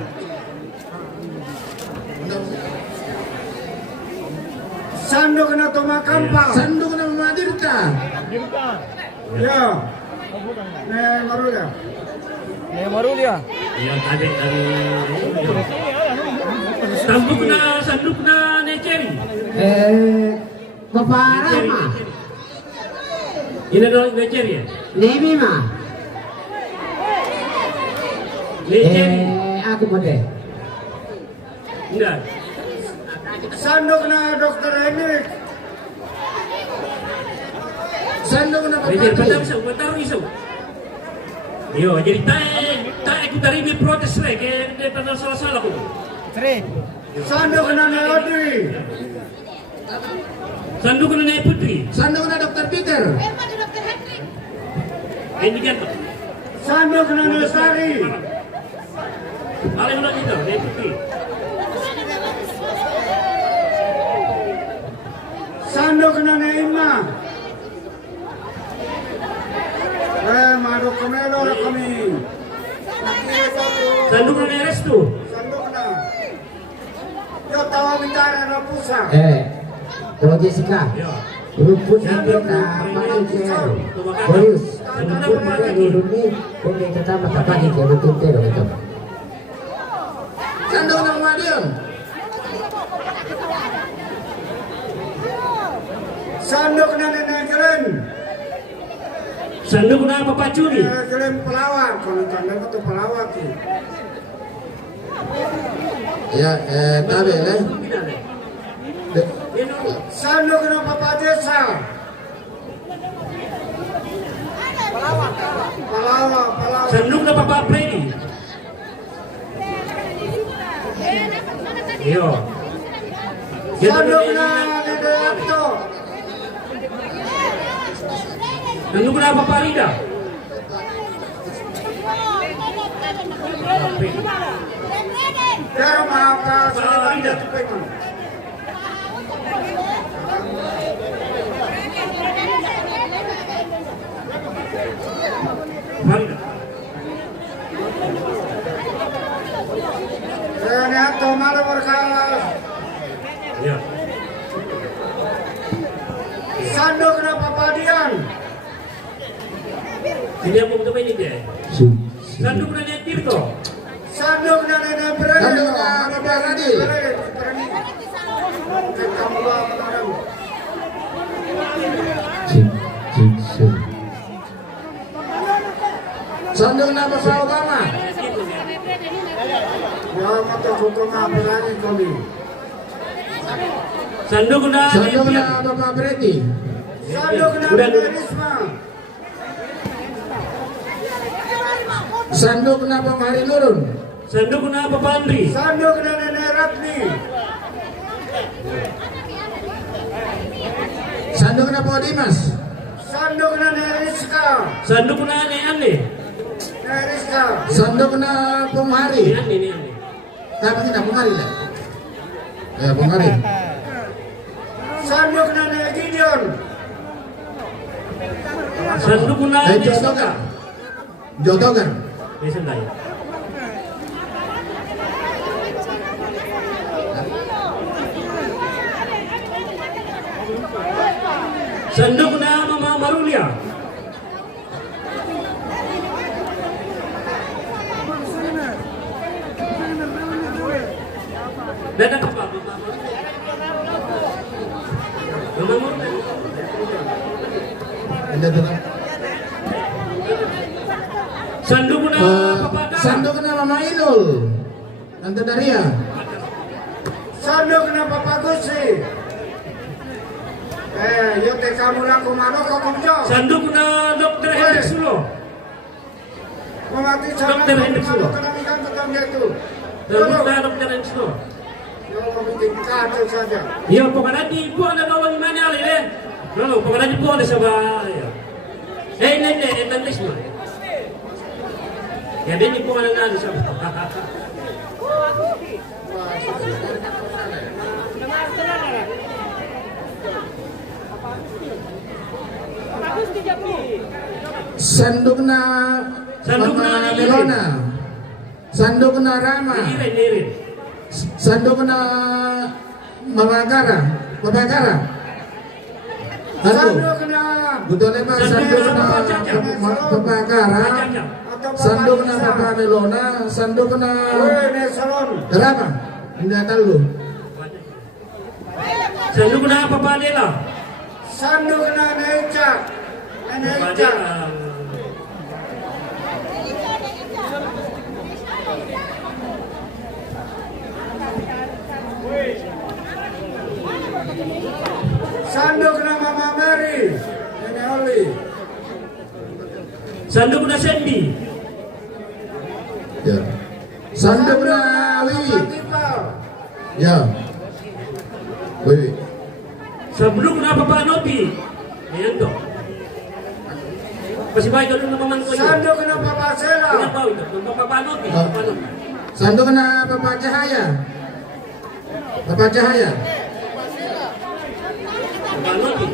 Sandok na Tomakampal. Sandok na Mama Dirta. Ya. Ne Maruya. Marulia. Iya tadi dari sandok na Neceri. Paparama. Ini adalah Neceri ya. Nemi ma. Neceri. Aku mau deh. Enggak. Sandok na Dr. Henrik. Sandok na Papa Neceri Gary. patang isu. Yo, jadi tak ikut dari mi protes le, kayak dia pernah salah ko. Sandok na Nelodi. Sandok na Putri. Sandok na Dr. Peter. Ini kan. Sandok na Nesari. Alih ulang itu, Putri. Sandok na Neima. Mado Komelo na kami. Sandok na Restu. Sandok na. Yo tawa bitara na pusa. Kalau Jessica. Ya. Rumput kita pakai ke Boyus. Rumput kita dulu ni, kami tetap tak pakai ke rumput kita itu. Sandok na Mama Dion. Sandok na Nenek Gelen. Sandok na Papa Curi. Nenek Gelen pelawak. Kalau tanda itu pelawak. Ya, tabe lah. Sandok na Papa Desa. Pelawak. Sandok na Papa Freddy. Yo. Sandok na Dede Yakto. Sandok na Papa Rida. Pero maka sa Rida Tupeman. Farida. Kaya Yakto malam berkalas. Ya. Sandok na Papa Dian. Ini yang mau ini dia. Sandok na Tirto. Sandok na Nenek Brede. Sandok na Papa Radi. Sandok na Papa Obama. Ya mata hukum berani kami. Sandok na Sandok na Papa Freddy. Sandok na Nenek Risma. Sandok na Papa Hari Nurun. Sandok na Papa Andri. Sandok na Nenek Ratni. Sandok na Papa Dimas. Sandok na Nenek Rizka. Sandok na Ane. Nenek Rizka. Sandok na Pung Hari. Ane. Tapi kita Pung Hari lah. Ya Pung Hari. Sandok na Nenek Gideon. Sandok na Jodogan. Jodogan. Biasa tayo. Sandok na Mama Marulia. Dadak apa? Memang sanduk na papada. Sandok na Mama Inul. Tante Daria. Sandok na papagusi. Yo te kamu na kumano ko kumjo. Sanduk na Dr. Hendrik Sulo. Mamati sana Dr. Hendrik Sulo. kanamikan tetangga itu. Sanduk na Dr. Hendrik Sulo. Yo kami tingkat saja. Iyo, pagkakati po ang nagawang manali eh. Lalo, pagkakati po ang nasa bahay. Eh, hindi, entantis mo. Ya, hindi po ang nanalo sa bahay. Sandok na Sandok na Mama Lirin. Melona. Sandok na Rama. Lirin. Sandok na Mama Gara. Mama Gara. Ano? Sandok na Betul ba? Sandok na Mama Gara. Sandok na Mama Melona. Sandok na ne salon. Rama. Hindi tahu. Sanduk na papadela. Sandok na Neca. Neca. Papadela. Sandok na Mama Mary. Nene Oli. Sanduk na Sandy. Ya. Sandok na Wiwi. Tipal. Ya. Wiwi. Sanduk na Papanopi. Ayan to. Pasibay ka rin naman ko yun. Sandok na Papa Sela. Ano ba ito? Papanopi. Papanopi. Sandok na Papa Cahaya. Papa Cahaya. Papanopi.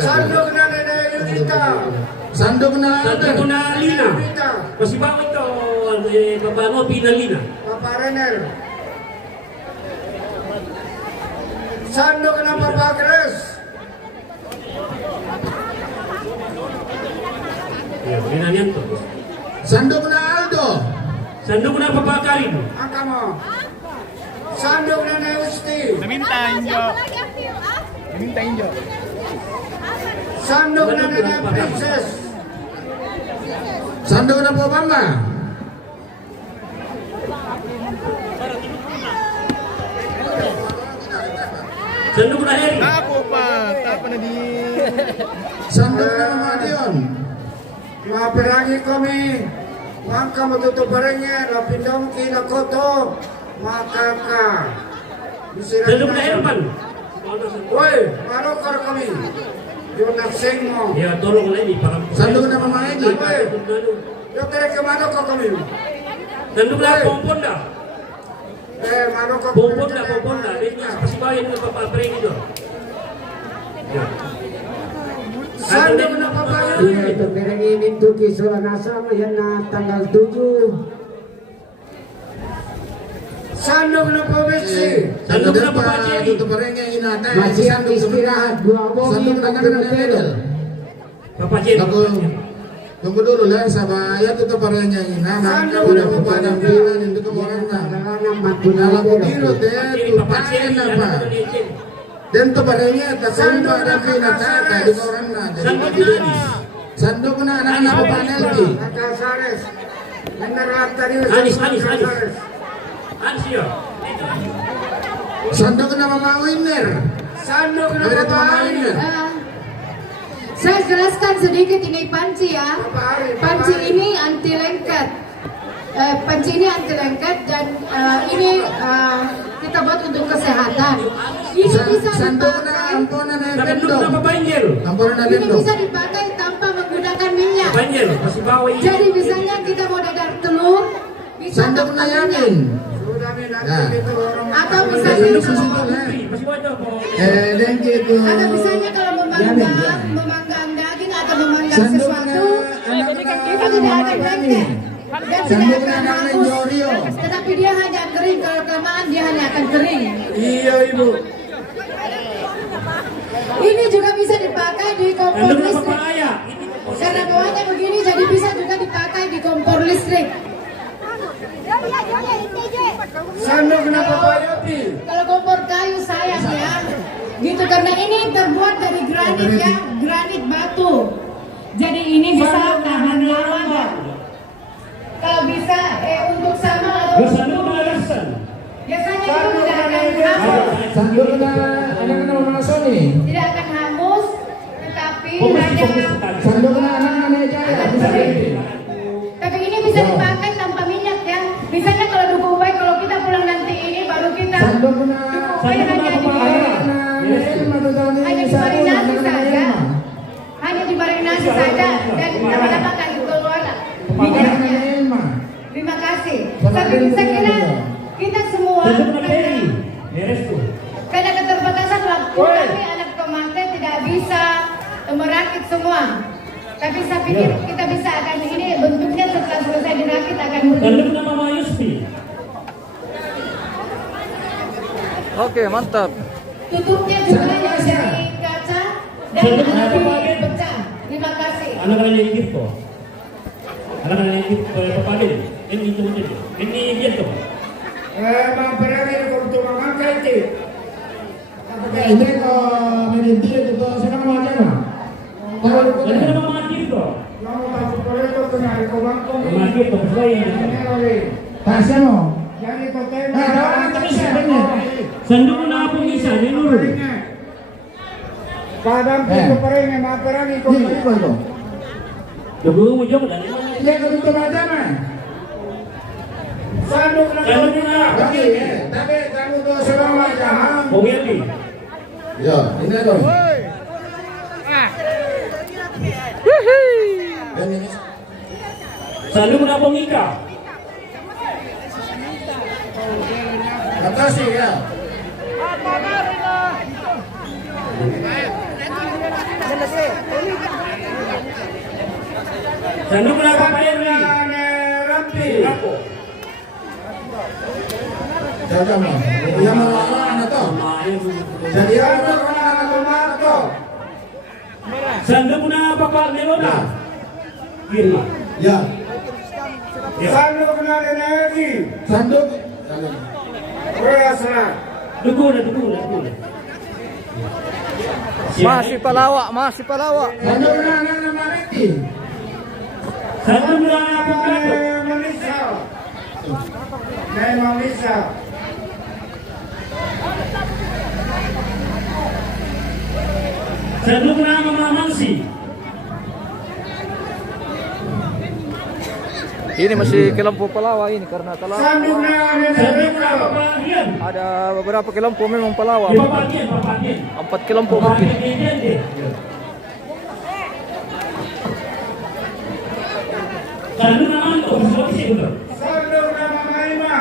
Sandok na Nene Yunita. Sandok na Sanduk na Lina. Yunita. Pasibay ito. Papanopi na Lina. Papa Renel. Sandok na Papa Grace. Ayan, ganyan yan to. Sandok na Aldo. Sanduk na Papa Karim. Angka mo. Sandok na Neusti. Sandok na Nene Princess. Sandok na po Mama. Sanduk na Harry. Sandok na Mama Dion. Maperangi kami. Maka matutup barengnya. Lapindong kinakoto. Makaka. Sanduk na Herman. Woi, marokar kami. Yung nagsing mo. Ya, tolong lagi para Sandok na Mama Egi. Yung tere kemana ko kami? Sanduk na Pomponda. Mano ko Pomponda. Ini pasibayan ng papapring ito. Ya. Sandok na papayo. Iya, itu piringi mintu kisulan asam yan na tanggal 7. Sandok na pabiksi. Sanduk na pa Papa tutup barengnya inatay. Masih yang istirahat dua Sandok na mobil Nedel. Papa Jerry. Tunggu dulu lah, sabaya tutup barengnya ina. Maka udah kepada bilang itu kemarin na. Dalam biro Jerry, Papa Jerry. tuh apa? Dan tuh barengnya tak sampai ada binatang di koran na. Sanduk na Anis. Sandok na anak-anak Panelki. Nakasares. Nanarat tadi. Anis. Anis ya. Sandok na Mama Winner. Sandok na Ada Mama papayo. Winner. Saya jelaskan sedikit ini panci ya. Panci ini anti lengket. Panci ini anti lengket dan ini kita buat untuk kesehatan. Ini bisa Sandok na dipakai. amponan na Sanduk bendo. na Papanjel. Amponan na Ini bendo. bisa dipakai tanpa menggunakan minyak. Papanjel. Pasibawa ini. Jadi misalnya kita mau dadar telur, bisa Sandok na tanpa Yamin. Sudah minat Ya. itu orang. Atau Sandok misalnya susu kalau tulen. Pasibawa ito po. Thank you. atau misalnya kalau memanggang daging atau memanggang Sandok sesuatu, na anak itu tidak akan lengket dan tidak Sandok na akan anak hangus. Jorio. Tetapi dia hanya kering, kalau kelamaan dia hanya akan kering. Iya ibu. Ini juga bisa dipakai di kompor Sanduk na listrik. Papaya. Karena bawahnya begini, jadi bisa juga dipakai di kompor listrik. Sandok na granitnya granit batu. Jadi ini bisa tahan lama nggak? Kalau bisa untuk sama atau Sanduk na alasan. biasanya itu tidak akan hangus, Sandok na anak na mga Sony. tidak akan hangus, tetapi Fokus hanya tadi. Sandok na anak na may kaya. Bisa ini. tapi ini bisa dipakai tanpa minyak ya. Misalnya kalau duku ubai, kalau kita pulang nanti ini baru kita Sandok na duku ubai hanya hanya dimarinasi saja, hanya dimarinasi saja dan lama-lama akan keluar minyaknya. Terima kasih. Tapi saya kira kita semua Sanduk na peri. Beres tuh. karena keterbatasan waktu kami anak pemantau tidak bisa merakit semua. Tapi saya pikir kita bisa akan ini bentuknya setelah selesai dirakit akan Sanduk begini. na Mama Yuspi. Oke, mantap. Tutupnya juga yang dari kaca dan lebih pecah. Terima kasih. Anak-anak yang gitu. Anak-anak yang gitu paparin. Ini itu jadi. Ini gitu. Mga parang kung tumangangkay iti. Ini kok menyentil itu sana macam mana? Kalau Ano na mga gitu? Mga papuporito ko na kumangkong Mga gitu, bersaya gitu. tasya mo. Yan ito tayo. Tawagan kami siya, ganyan. Sanduk na po isa, ninuro. Padang pito pa rin, mga parang ikaw Hindi ko ito. Dugo mo dyan, wala naman. Hindi ko dito madama. Sandok na Sanduk na. Tapi kamu to sa mga macam. Kung yan eh. Yo, ini to. Sanduk na pong ika. Atas ya. Sanduk na papayari. Rampi. Ako. Jaga mo. Iya mo na to. Jadi ano ko na tumato. Sanduk na papayari na. Firma. Ya, Sandok na rin lagi. sandok. Kaya sana. Dugo na. Masih palawak, masih palawak. Sandok na mariti. Sanduk na pong plato. Malisa. Malisa. Sanduk na mamamangsi. Ini masih kelampu palawak ini karena kalau Sandok na Sanduk na papagyan. ada beberapa kelampu memang palawak. Papagyan. 4 kelampu mungkin. Papagyan din. Sanduk naman to, gusto ko siguro. Sandok na mga ima.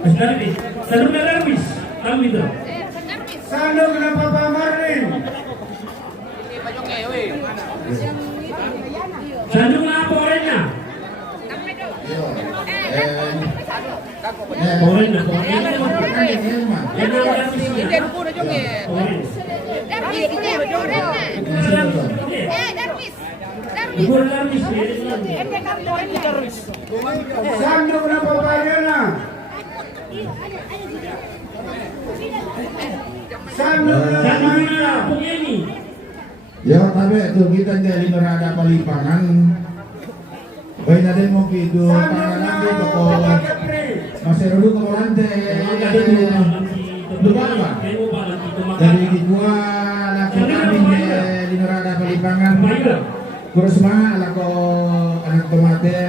Mas Darwis. Sanduk na Darwis. Kami to. Sandok na Papa Marlin. Sanduk na po rin na. Yo. Poren na. Yan ang Darwis niya. Poren. Dugo na Darwis. Sandok na Papa Yana. Sandok na Sanduk Mama. na po yan eh. Ya, tapi itu kita jadi berada palipangan. Baik na din mo kido para lagi ko masih dulu ke volante. Lupa ba? Dari gua laki kami di berada palipangan. Kurus mah alako anak tomate.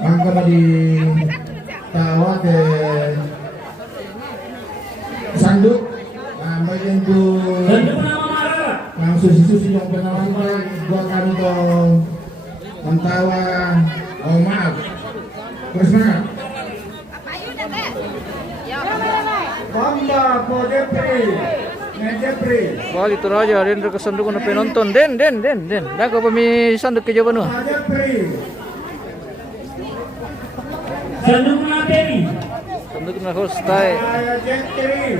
Mangka ba di tawa de sanduk. Bayan ko Sanduk na mamarara. ang susi-susi yung panahon ko, buat kami to mantawa o maaf. Terus mana? Bamba po Jeffrey. Jeffrey. Bali itu raja, den ke sanduk na penonton. Den. Dah kau pemi sanduk ke jawaban. Jeffrey. Sanduk na Terry. Sanduk na host tay Jeffrey.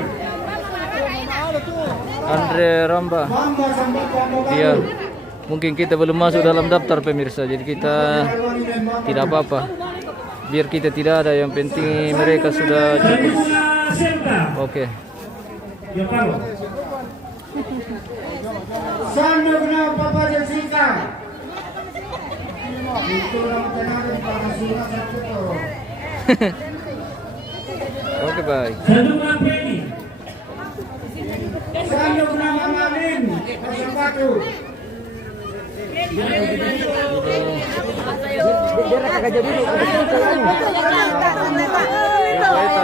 Andre Ramba. Bamba sampai Bamba. Iya. Mungkin kita belum masuk dalam daftar pemirsa, jadi kita tidak apa-apa. Biar kita tidak ada, yang penting mereka sudah cukup. Selda. Oke. Ya Paro. Sandok na Papa Jessica. Itu lang tenaga para surat satu tu. Oke, baik. Sandok na Freddy. Sandok na Mama Lin. Pasang batu. Kereta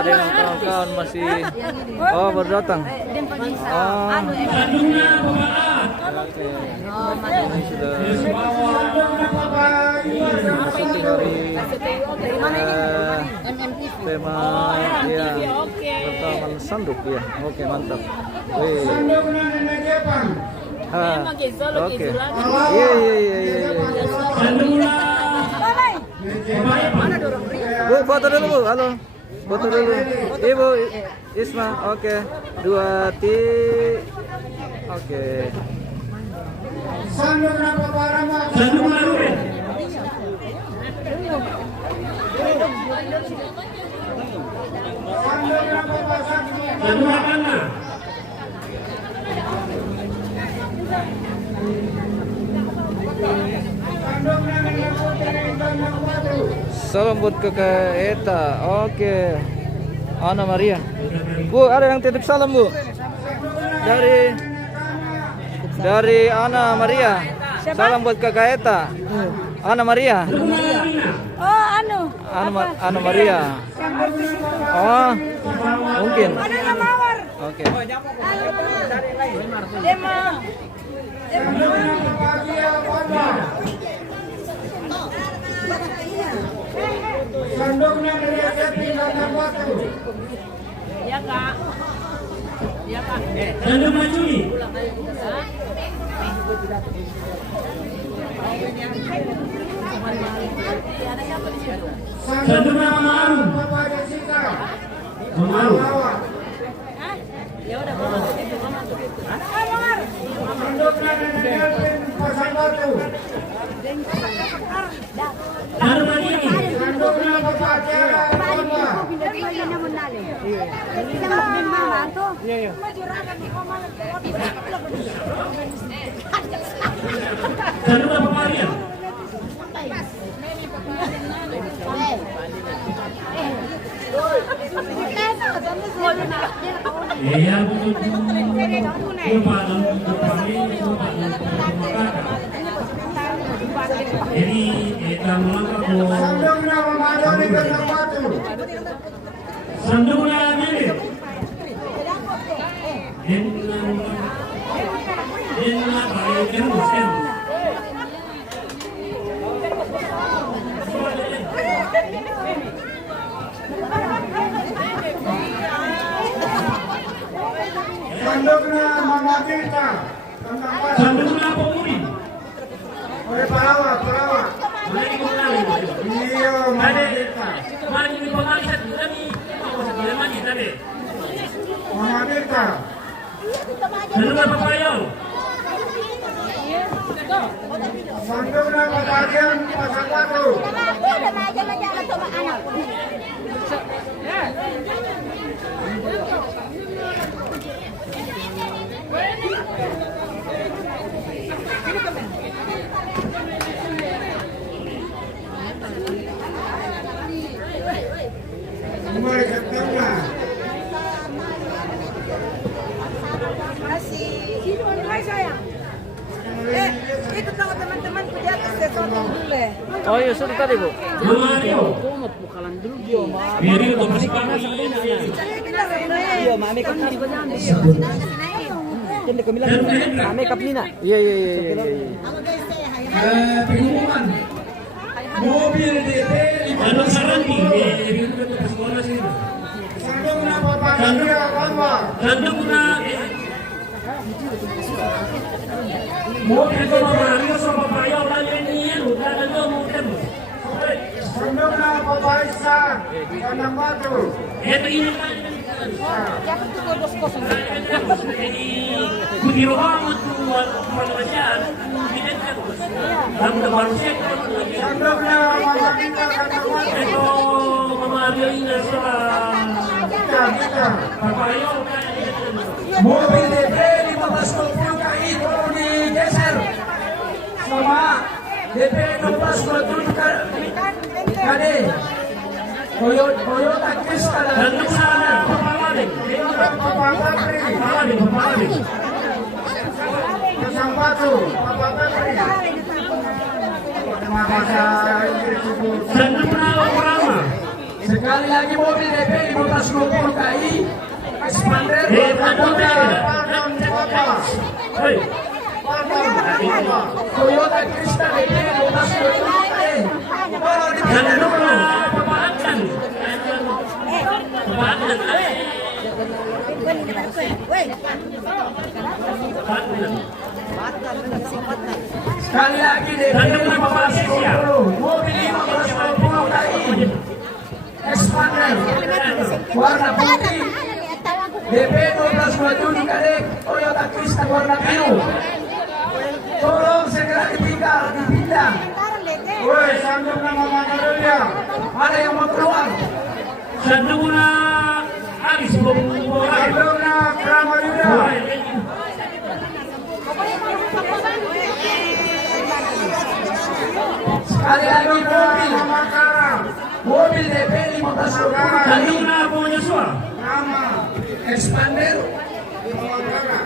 dengan kawan-kawan masih baru datang. Sandok na Babaat. Ini sudah Sandok na Papa memasuki hari tema ya pertama sanduk ya. Oke, mantap. Wih. Sandok na Nenek Jepang. Oke. Iya. Sandok na Bu, foto dulu Bu. Halo. Foto dulu. Ibu Isma. Oke. 2 ti. Oke. Sandok na Papa Rama. Sandok na Ruben. Sandok na Papa Sakti. Sandok na Kana. Sandok na Nenek Putri dan Nak Batu. Salam buat kakak Eta. Oke. Ana Maria. Bu, ada yang titip salam Bu. Dari Ana Maria. Salam buat kakak Eta. Ana Maria. Oh, anu. Ana Maria. Oh, mungkin. Ada mawar. Oke. Dema. Sandok na Papa Gia Panda. Sandok na Nenek Jepang dan Nak Batu. Sandok na Juli. Sandok na Mamaru. Papa Jessica. Mamaru. Bawa. Sandok na Nenek Jepang Pasang Batu. Sandok na Dini. Sandok na Papa Tiara Pamba. Sandok na Paparia. Iya, jadi kita melangkah ke Sandok na Mama Doni Pasang Batu. sandung na Mili. Din na bayo kerusin. Sandok na Mama Tirta. Sandung na Pemudi. Oleh Palawa. Mari ko lali. Iyo Mama Ade, Tirta. mari ni pemali sa kami. Ako sa kami tadi. Mama Tirta. Sandung na Papayo. Sandok na Patagian Pasang Batu. Mulai ketemu lah. Itu tahu teman-teman punya sesuatu dulu ya. Oh iya, sudah tadi Bu. Mario. Biar itu masih kami. Iya, mami kan Iya. Pengumuman mobil DP Ano saranti? Biar itu ke sekolah sini. Sandok na Papa Gia Pamba. Sandung na mobil ko Mario sa Papayo lagi niyan. Udah ada mobil. Sandok na Papa Isa. Pasang Batu. Ito ini kan. Begitu kamu tuh manusiaan, tidak terus. Kamu manusia Sandok na Mama Tirta Pasang Batu. Ito Mario ini sa kita. Papayo. Mobil DP 1520 KI tolong digeser sama DP 1627 KD Toyota Crista dan Dan sana papawaling. Bapak Bakri, Papawaling. Kesempatu, Bapak Bakri. Terima kasih. Dan Rama. sekali lagi mobil DP 1520 KI Expander Hei. Toyota Crista DP 1527 KI Dan papawalan. sekali lagi DP 1520 mobil 1520 KI Expander warna putih DP 1227 KD Toyota Crista warna biru. Tolong segera dipindah. Woi, sandung nama Makarulia. Ada yang mau keluar. Sandung na alis bumburan. Sandung na Kramarulia. Sekali lagi mobil Makara. mobil DP 1520 Sandung na punya suah. Nama. Expander Makara.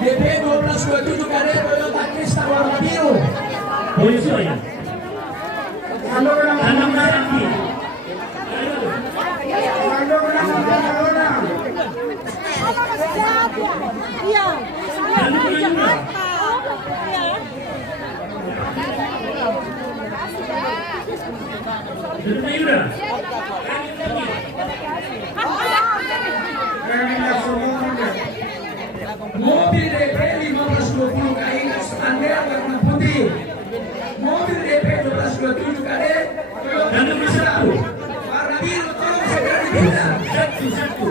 DP 1227 KD Toyota Crista warna biru. Punya suah ya. Sandung na Sandung na sakti. Sandung na Makaruna. Sandung na Yura. Kaya semua. Mobil DP 1520 KI Expander warna putih. Mobil DP 1227 KD Toyota Crista warna biru. Tolong segera dipindah. Satu.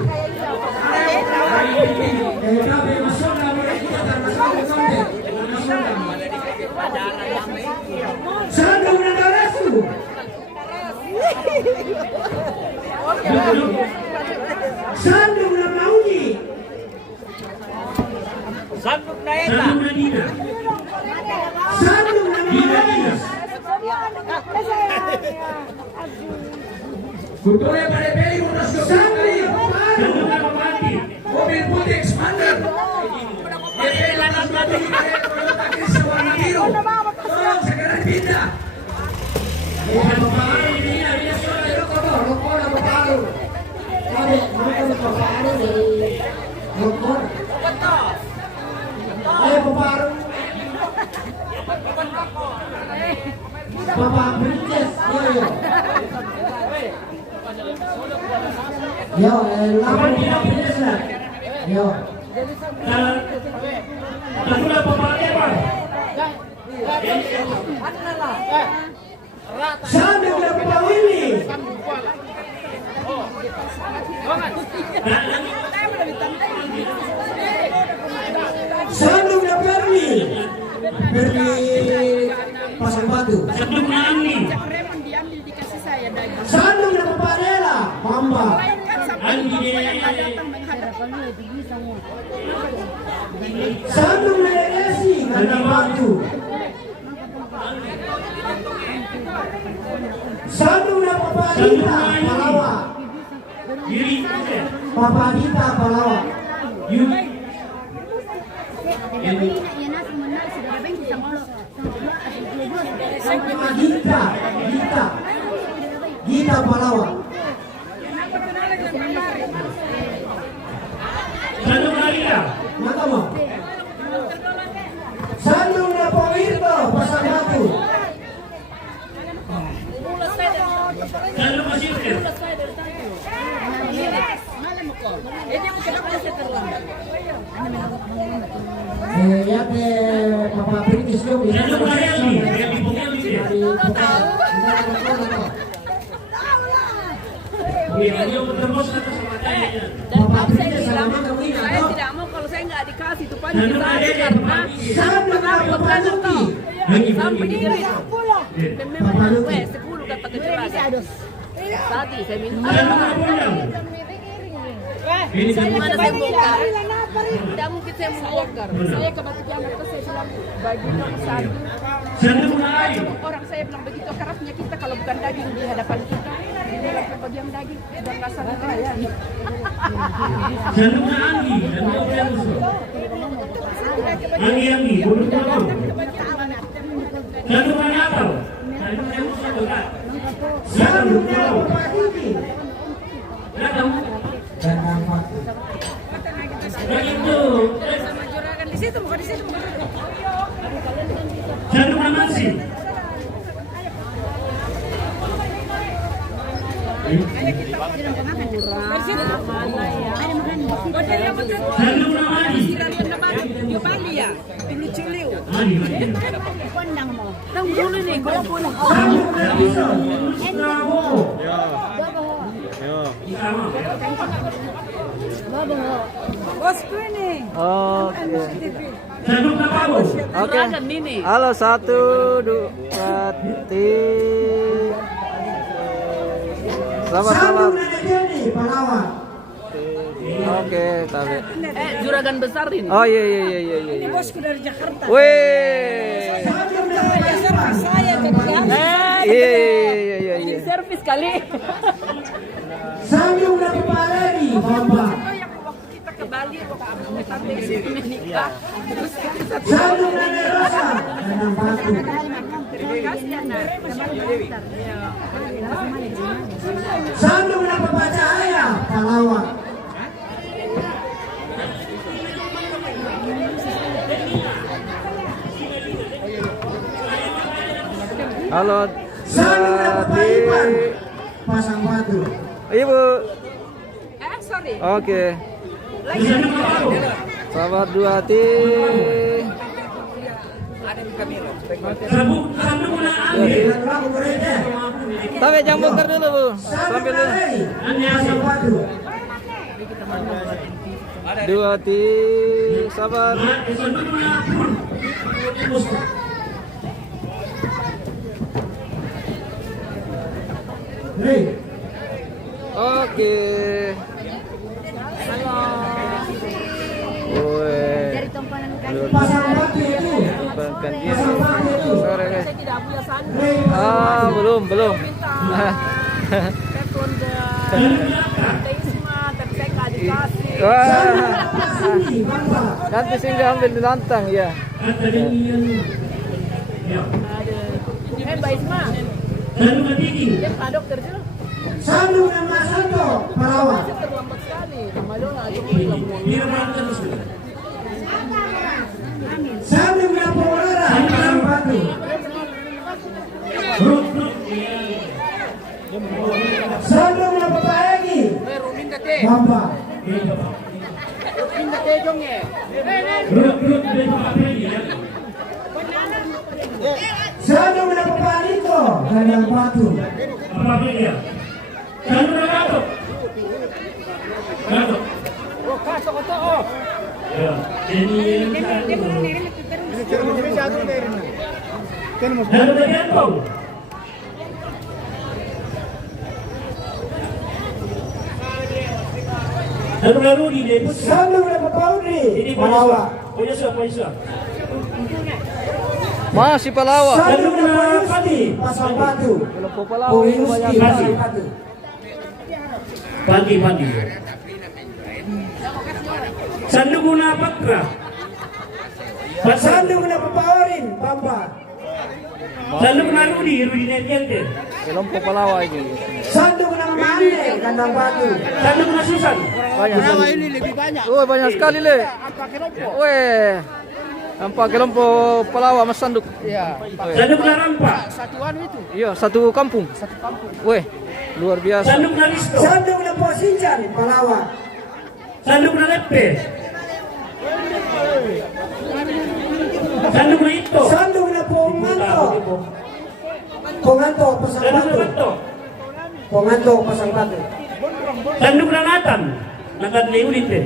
Sandung na Darasu. Sandung na Mauni. Sandung na Dina. Sandung na Mauni. Kulturnya pada PI Munas Sandung Sandung na Pamati. mobil putih Expander. DP 1827 Toyota Crista warna biru. Tolong segera dipindah. Bapak Princess, yo, Kapan tidak biasa? yo, Sandung na Pamati apa? Sandung na Pak Willy, Sandung na Berli, Pasang Batu, Sandung na Amni. Sandung na Paparela, Pamba, Sandung na Resi, Kandang Batu, Sandung na Papadita, Palawa, Yuri. Papadita, Palawa, Yuri. Gita, Palawa, Sandung na Rita. Nakama, Sandung na Pawirto, Pasang Batu, Sandung na Silver. Yate Papa Princess yo, Sandung na Helmi. Helmi Pungeli. Dia bertemu satu sama saya. Papa Princess sama kamu ini Saya atau? tidak mau kalau saya nggak dikasih itu Pak Sandung na Jadi Dede. karena Sandung na Papa Luki, sampai di kiri. Dan memang Papa Luki. 10 kata kecuali. Tadi saya minta. Sandung na Pundang. Ini Saya kan mana saya bongkar? Tidak mungkin saya membongkar. Saya ke Batu Jamak terus saya bilang bagi dong satu. Sandu mulai. Orang saya bilang begitu kerasnya kita kalau bukan daging di hadapan kita. Di dalam bagian daging dan rasa ya. Sandu mulai. Sandu mulai. Anggi, bulu-bulu. Sandu mulai apa? Sandu mulai. Sandu mulai. Kandang batu. Begitu. Sama juragan di situ, bukan di situ. Sandu mulai. Sandu mulai. Yung bali ya, lucu-lucu. Mari. Nang dulu nih, kalau pulang. Bosku ini. Oke. Sandu mulai. Oke. Juragan Mimi. Halo, 1, 2, 3. Selamat malam. Oke, tabe. Juragan besar ini. Oh iya. Ini bosku dari Jakarta. Weh. Saya jadi Iya. Ini servis kali. Sambil udah kepala lagi, Bapak. Yang waktu kita ke Bali, waktu kita menikah, terus kita Sambil udah Rosa, kandang batu. terima kasih anak. Sambil udah Bapak Cahaya, Palawan. Halo. Sambil udah Bapak Ipan, Pasang Batu. Ibu. Sorry. Oke. Selamat 2 hati. Sandu mulai. Tapi jangan bongkar dulu, Bu. Sambil dulu. Pasang Batu. 2 hati. Sabar. Sandu mulai. Hei, Oke. Woi. Pasang Batu itu. Bahkan dia. Pasang Batu itu. Sore. Saya tidak punya sandu. Hei, Belum. Telepon ke Teisma, tapi saya nggak dikasih. Wah. sini, Bapak. Nanti singgah ambil di lantang ya. Mbak Isma, Sandu mulai. dia Pak Dokter dulu. Sambil udah Mas Santo, Palawan. Terlambat sekali. Nama Dona aja Biar berangkat terus. Sambil udah Polora, Pasang Batu. Sambil udah Bapak Egi, Bapak. Sambil udah Bapak Nito, Kandang Batu. Apa dia? Sandu mulai gatot. Gatot. Ya, ini Sandu bergantung. Sandu baru di Depok. Sambil udah Bapak Udi, Ini Palawan. Poyesa. Masih Palawa. Sambil udah Pak Yusti, Pasang Batu. Belum po Palawa. Oh, Itu Yusti, banyak. Pasang Batu. Pagi. Sandu guna Patra. Sambil udah Bapak Orin, Bapak. Sandu guna Rudi Netiente. Belum po Palawa ini. Sambil udah Mane, Kandang Batu. Sandu guna Susan. Banyak. Ini lebih banyak. Banyak sekali le. Weh. Nampak kelompok Palawa Mas Sanduk. Iya. Sandu guna Rampa. Iya, satu kampung. Weh, luar biasa. Sandu guna Risto. Sambil udah Posinjan, Palawan. Sandu guna Lepe. Sandu guna Ito. Sambil udah Ponganto. Ponganto, Pasang Sandu Batu. guna Bato. Ponganto, Pasang Batu. Sandu guna Nathan. Nathan Leulite.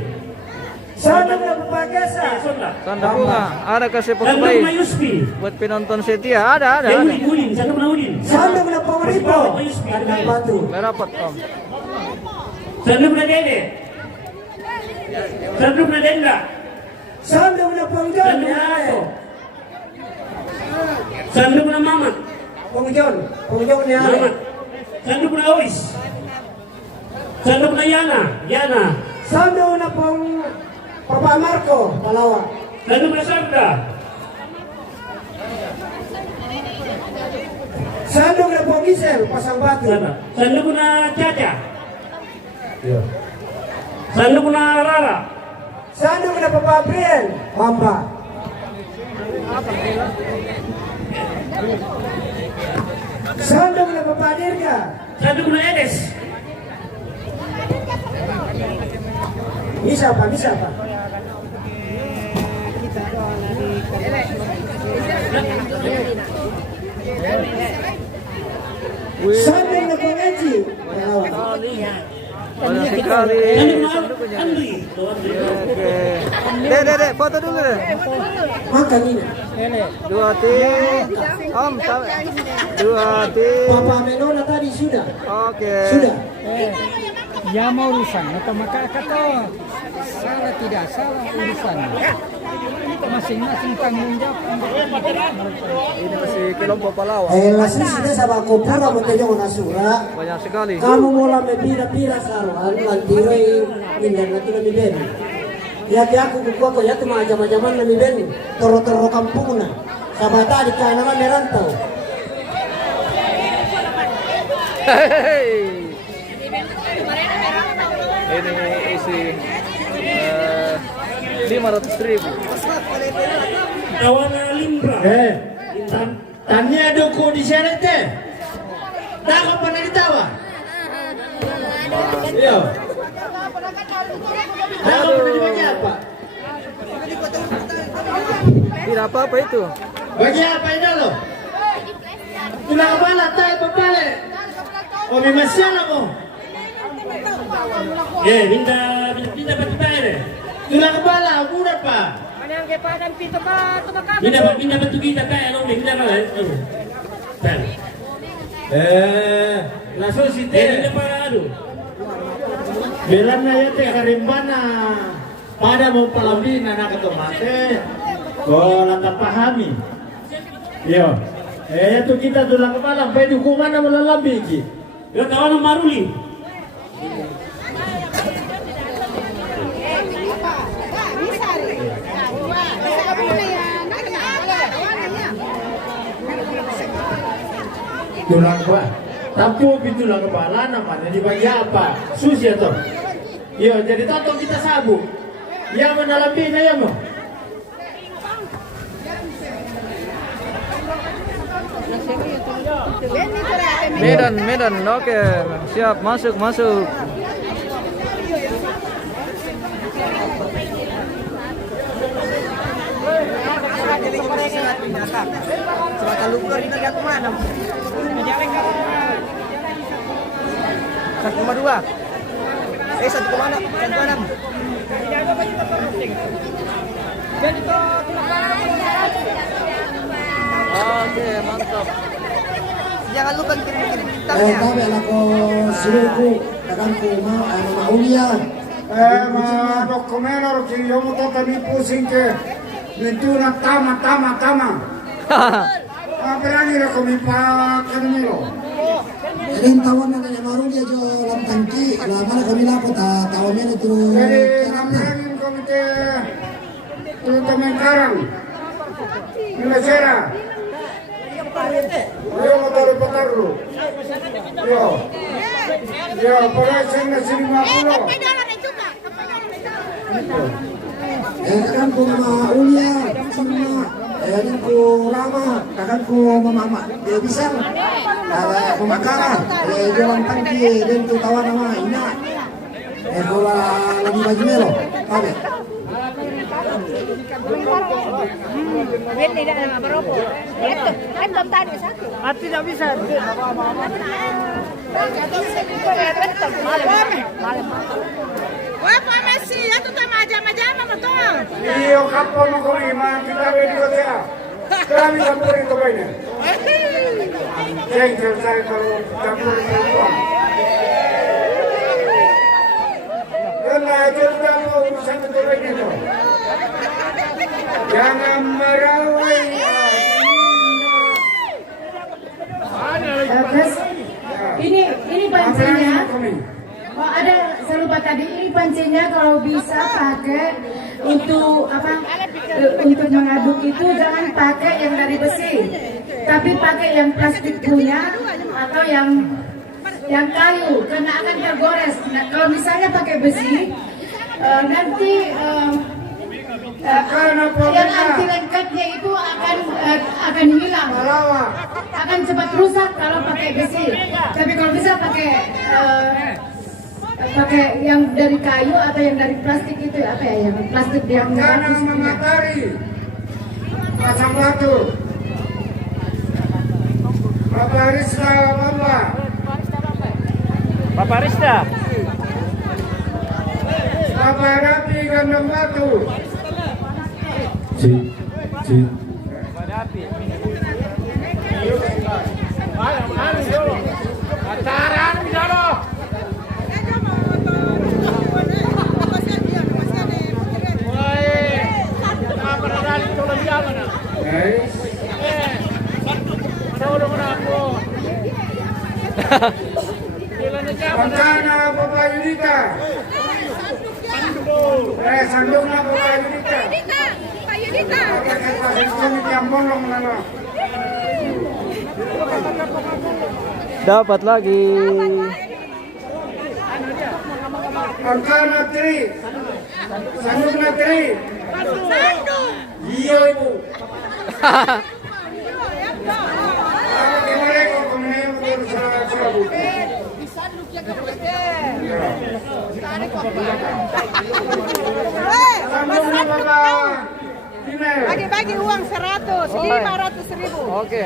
Sambil udah Bapak Gesa. Sonda. Tanda bunga, ada kasih Sandu guna pemain Yuspi. buat penonton setia. Ada. Udin. Sandu guna Udin. Sambil udah Pengripo, Kandang Batu. Merapat Om. Sandu guna Dede. Sanduk na Dendra. Sandok na Pongjon. Sanduk na Ato. Sanduk na Mamat. Pongjon ni Ari. Mamat. Sanduk na Ois. Sanduk na Yana. Sandok na Pong Papa Marco, Palawan. Sanduk na Sandra. Sandok na Pong Gisel, Pasang Batu. Sanduk na Caca. Sanduk na Rara. Sandok na Papa April, Pamba. Sandok na Papa Dirga. Sanduk na Edes. Bisa apa? Sandok na Pong Eji, Palawan. Banyak sekali Sanduk na sanduknya. Andri. Oke. Dek, foto dulu deh. Makan ini. 2 tim. Om, 2 tim. Papa Menona tadi sudah. Oke. Sudah. Ya mau urusan atau maka kata salah tidak salah urusan masing-masing tanggung jawab. Ini masih kelompok Palawan. Lasli sudah sama kupura mentejo nasura. Banyak sekali. Kamu mula mepira-pira saruan lantirai mindan nanti nami ben. Ya aku kuku ya tu macam-macam nami ben. Toro-toro kampung na. Sabata di kana merantau. Hei. Ini isi 500.000. Tawana Limbra. Tanya duku di sana teh. Tak kau pernah ditawa. Iya. Tak kau pernah dibagi apa? Tidak apa-apa itu. Bagi apa ini lo? Tulang kepala, tak balik. Oh, masalah mo. Minta batu tayo. Tulang kepala, murah pa. Minta batu kita tayo. Ano, minta ka lang. Langsung si Minta teh. pa ano. Belan na yate karimbana. Pada mau palambi na nakatomate. Ko lantas pahami. Yo. Itu kita tulang kepala, pwede hukuman na malalabi ki. Yung tawa ng Maruli. Tulang kepala. Tapi tulang kepala namanya dibagi apa? Susi atau? Yo, jadi tonton kita sabu. Yang menalabi na ya mo. Medan, oke, siap, masuk. Oke, mantap. Jangan lupa kirim-kirim Kami ako siluku akan ko maulian. Ma dokumento che io mo totally pusing ke nituna tama. Berani ko mi pa kanilo. Rin tawon na kanya marungi jo lam tangki la mana kami lapo tawon na itu. Berani ko mi te tu tamen karang. Minasera. Yo mo tole patarlo. Yo, para sing na sini makulo. Akan ko maulian sama akan ko lama akan ko mama dia bisa ada pembakaran jalan tangki dan tu tawan nama ina bola lagi baju melo apa tidak ada berapa. Itu tadi satu. Tidak bisa. Wah, Pak Messi, itu tuh majama-majama betul. Io capo mo ko ma kita ready ko dia. Kami campur itu banyak. Jengkel saya kalau campur itu. Karena kita mau satu turun itu. Jangan merawai. Terus ini pancinya. Oh, ada saya lupa tadi, ini pancinya kalau bisa pakai untuk apa? Untuk mengaduk itu jangan pakai yang dari besi, tapi pakai yang plastik punya atau yang kayu karena akan tergores. Nah, kalau misalnya pakai besi nanti yang anti lengketnya itu akan hilang, akan cepat rusak kalau pakai besi. Tapi kalau bisa pakai yang dari kayu atau yang dari plastik itu apa ya, yang plastik yang bagus punya. Matahari pasang batu. Bapak Arista, Bapak Arista. Bapak Rapi Gandang Batu. Rencana Bapak Yudita. Sandungnya Bapak Yudita. Pak Yudita. Yang bolong nana. Dapat lagi. Angkana Tri. Sandungnya Tri. Iya ibu. Bagi-bagi uang 500.000. Oke.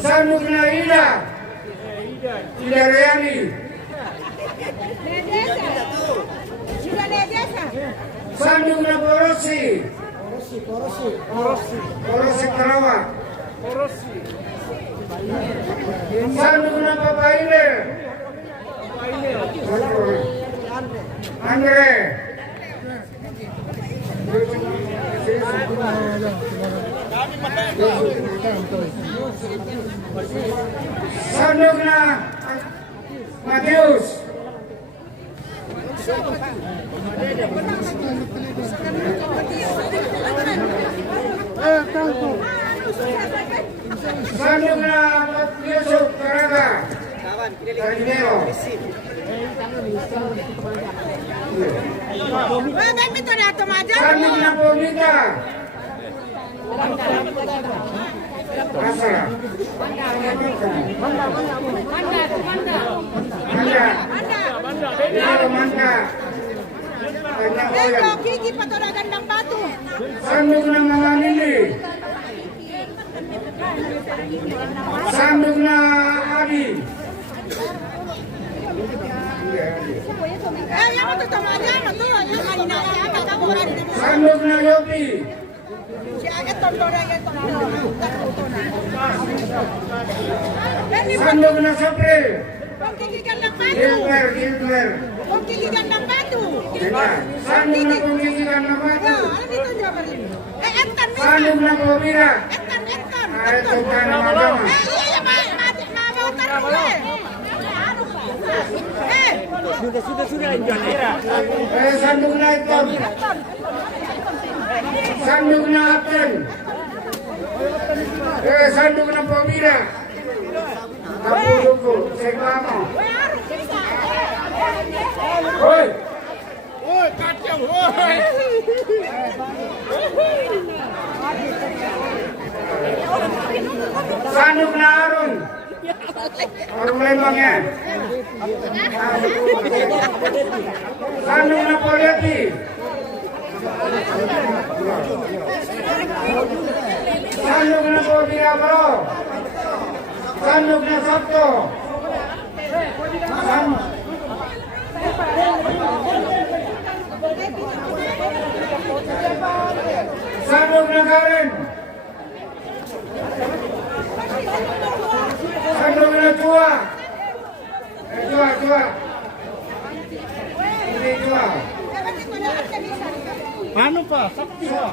Sandukna Ida. Ida Rayani. Sandukna Porosi. Porosi Karawat. Sandukna Bapak Ile. Andre. Sandukna Matius. Sandukna Yusuf Karaga. Karinero. Sandukna Pomita. Asara. Manda. Kiki Patoragan ng Batu. Sandukna Manganili. Sandukna Adi. Sandukna Yopi. Sandukna Sapri. Gilber. Pengkikikan ng Batu. Sandukna Pengkikikan ng Batu. Entan, Sandukna Pomira. Entan. Ito ka na madama. Sandukna Iton. Sandukna Aten. Sandukna Pomira. Kapuduko, Seklamo. Hoi! Hoi, kacau, hoi! Sandukna Arun. Arun Lembangnya. Sandukna Poliati. Sandukna Pomira Bro. Sandukna Sabto. Karen. Sandung na tua. Tua. Ini tua. Ano pa? Sakti pa.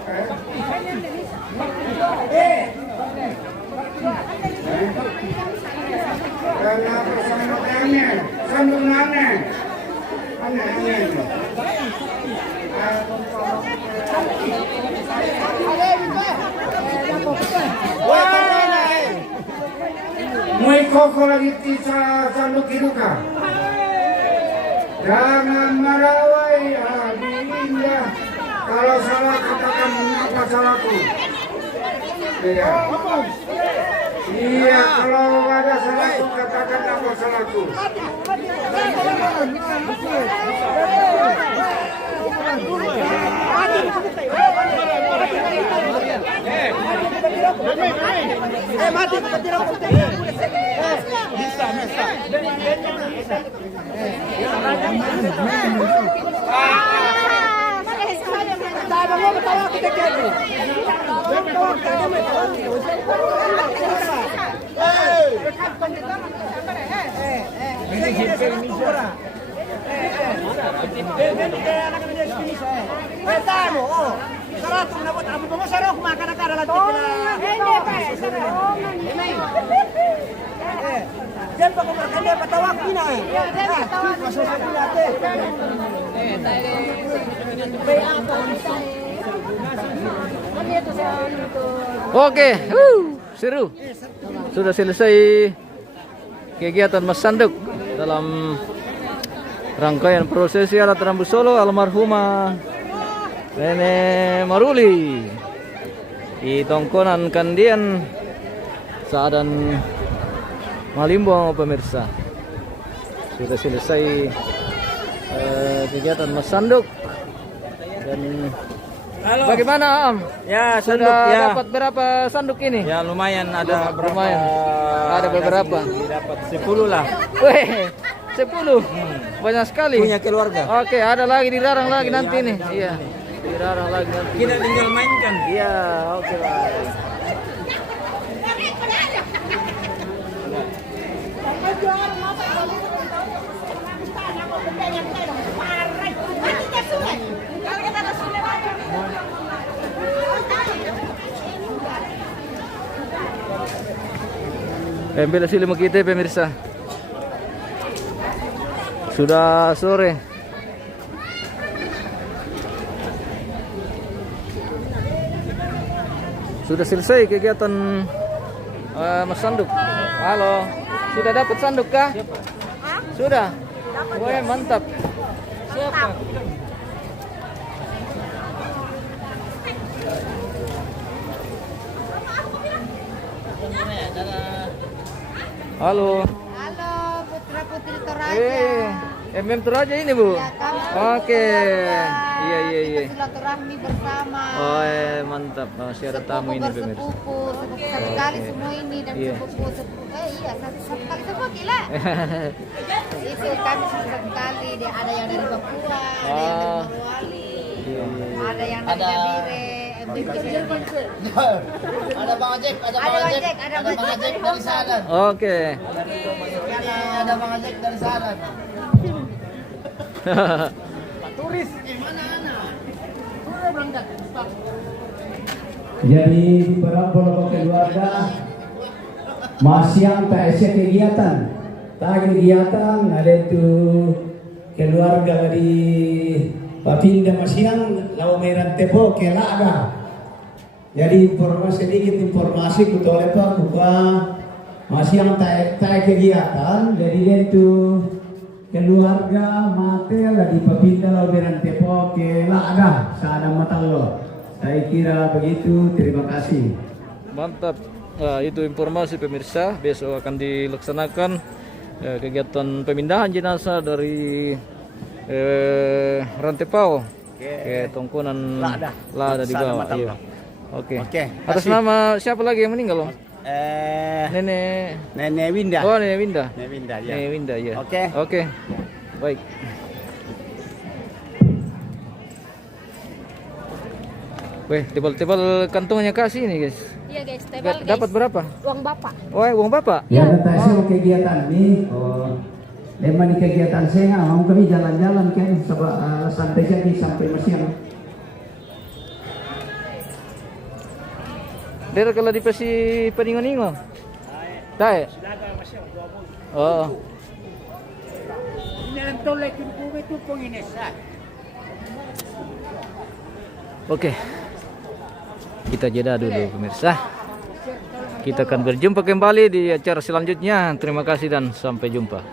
Karena bersama kami, sandung nane. Aneh. Muy koko lagi sa sanduk hiduka. Jangan merawai Adinda. Kalau salah katakan apa salahku. Iya, kalau ada salahku katakan apa salahku. Oke, seru. Sudah selesai kegiatan Mas Sanduk dalam rangkaian prosesi adat rambu Solo almarhumah Nenek Maruli di Tongkonan Kandian Saadan Malimbong, pemirsa. Sudah selesai kegiatan Mas Sanduk. Dan bagaimana Am? Ya, sanduk Sudah ya. dapat berapa sanduk ini? Ya lumayan ada Lumayan. Ada beberapa. Dapat 10 lah. Weh, 10. Banyak sekali. Punya keluarga. Oke, ada lagi dilarang lagi nanti nih. Iya. Dilarang lagi nanti. Kita tinggal mainkan. Iya, oke baik. Pembela silimo kita pemirsa. Sudah sore. Sudah selesai kegiatan Mas Sanduk. Halo, sudah dapat sanduk kah? Sudah. Wah, mantap. Siapa? Halo. Halo, putra putri Toraja. MM Toraja ini Bu. Ya, kami Oke. berdua. Iya. Kita silaturahmi bersama. Oh, mantap. Masih ada tamu ini pemirsa. Sepupu satu kali semua ini dan Iya. sepupu satu kali semua gila. Itu kami satu kali. Dia ada yang dari Papua, ada yang dari Morowali, ada yang dari Nabire. Ada Bang Ajek, ada Bang Ajek dari Saran. Oke. Ada Bang Ajek dari Saran. Jadi para keluarga masih yang tak ada kegiatan. Tak ada kegiatan, ada itu keluarga dari Papinda Masiang, Lau Merah Tepo, Kelaga. Jadi informasi kutoleh Pak bahwa masih yang tak ada kegiatan, jadi itu keluarga mati di Papinda Lau Merah Tepo, Kelaga, Sada Matalo. Saya kira begitu, terima kasih. Mantap. Nah, itu informasi pemirsa. Besok akan dilaksanakan kegiatan pemindahan jenazah dari Rantepao ke Tongkonan Lada di bawah. Iya. Oke. Atas nama siapa lagi yang meninggal Om? Nenek Winda. Oh, Nenek Winda. Nenek Winda ya. Nenek Winda ya. Oke. Baik. Weh, tebal-tebal kantongnya kasih nih guys. Iya guys, tebal guys. Dapat berapa? Uang bapak. Oh, uang bapak? Ya, nanti saya mau kegiatan nih. Memang di kegiatan saya mau kami jalan-jalan kan, santai saja sampai siang. Dari kalau di pesi peningon-ingon. Tae. Oh. Oke. Kita jeda dulu pemirsa. Kita akan berjumpa kembali di acara selanjutnya. Terima kasih dan sampai jumpa.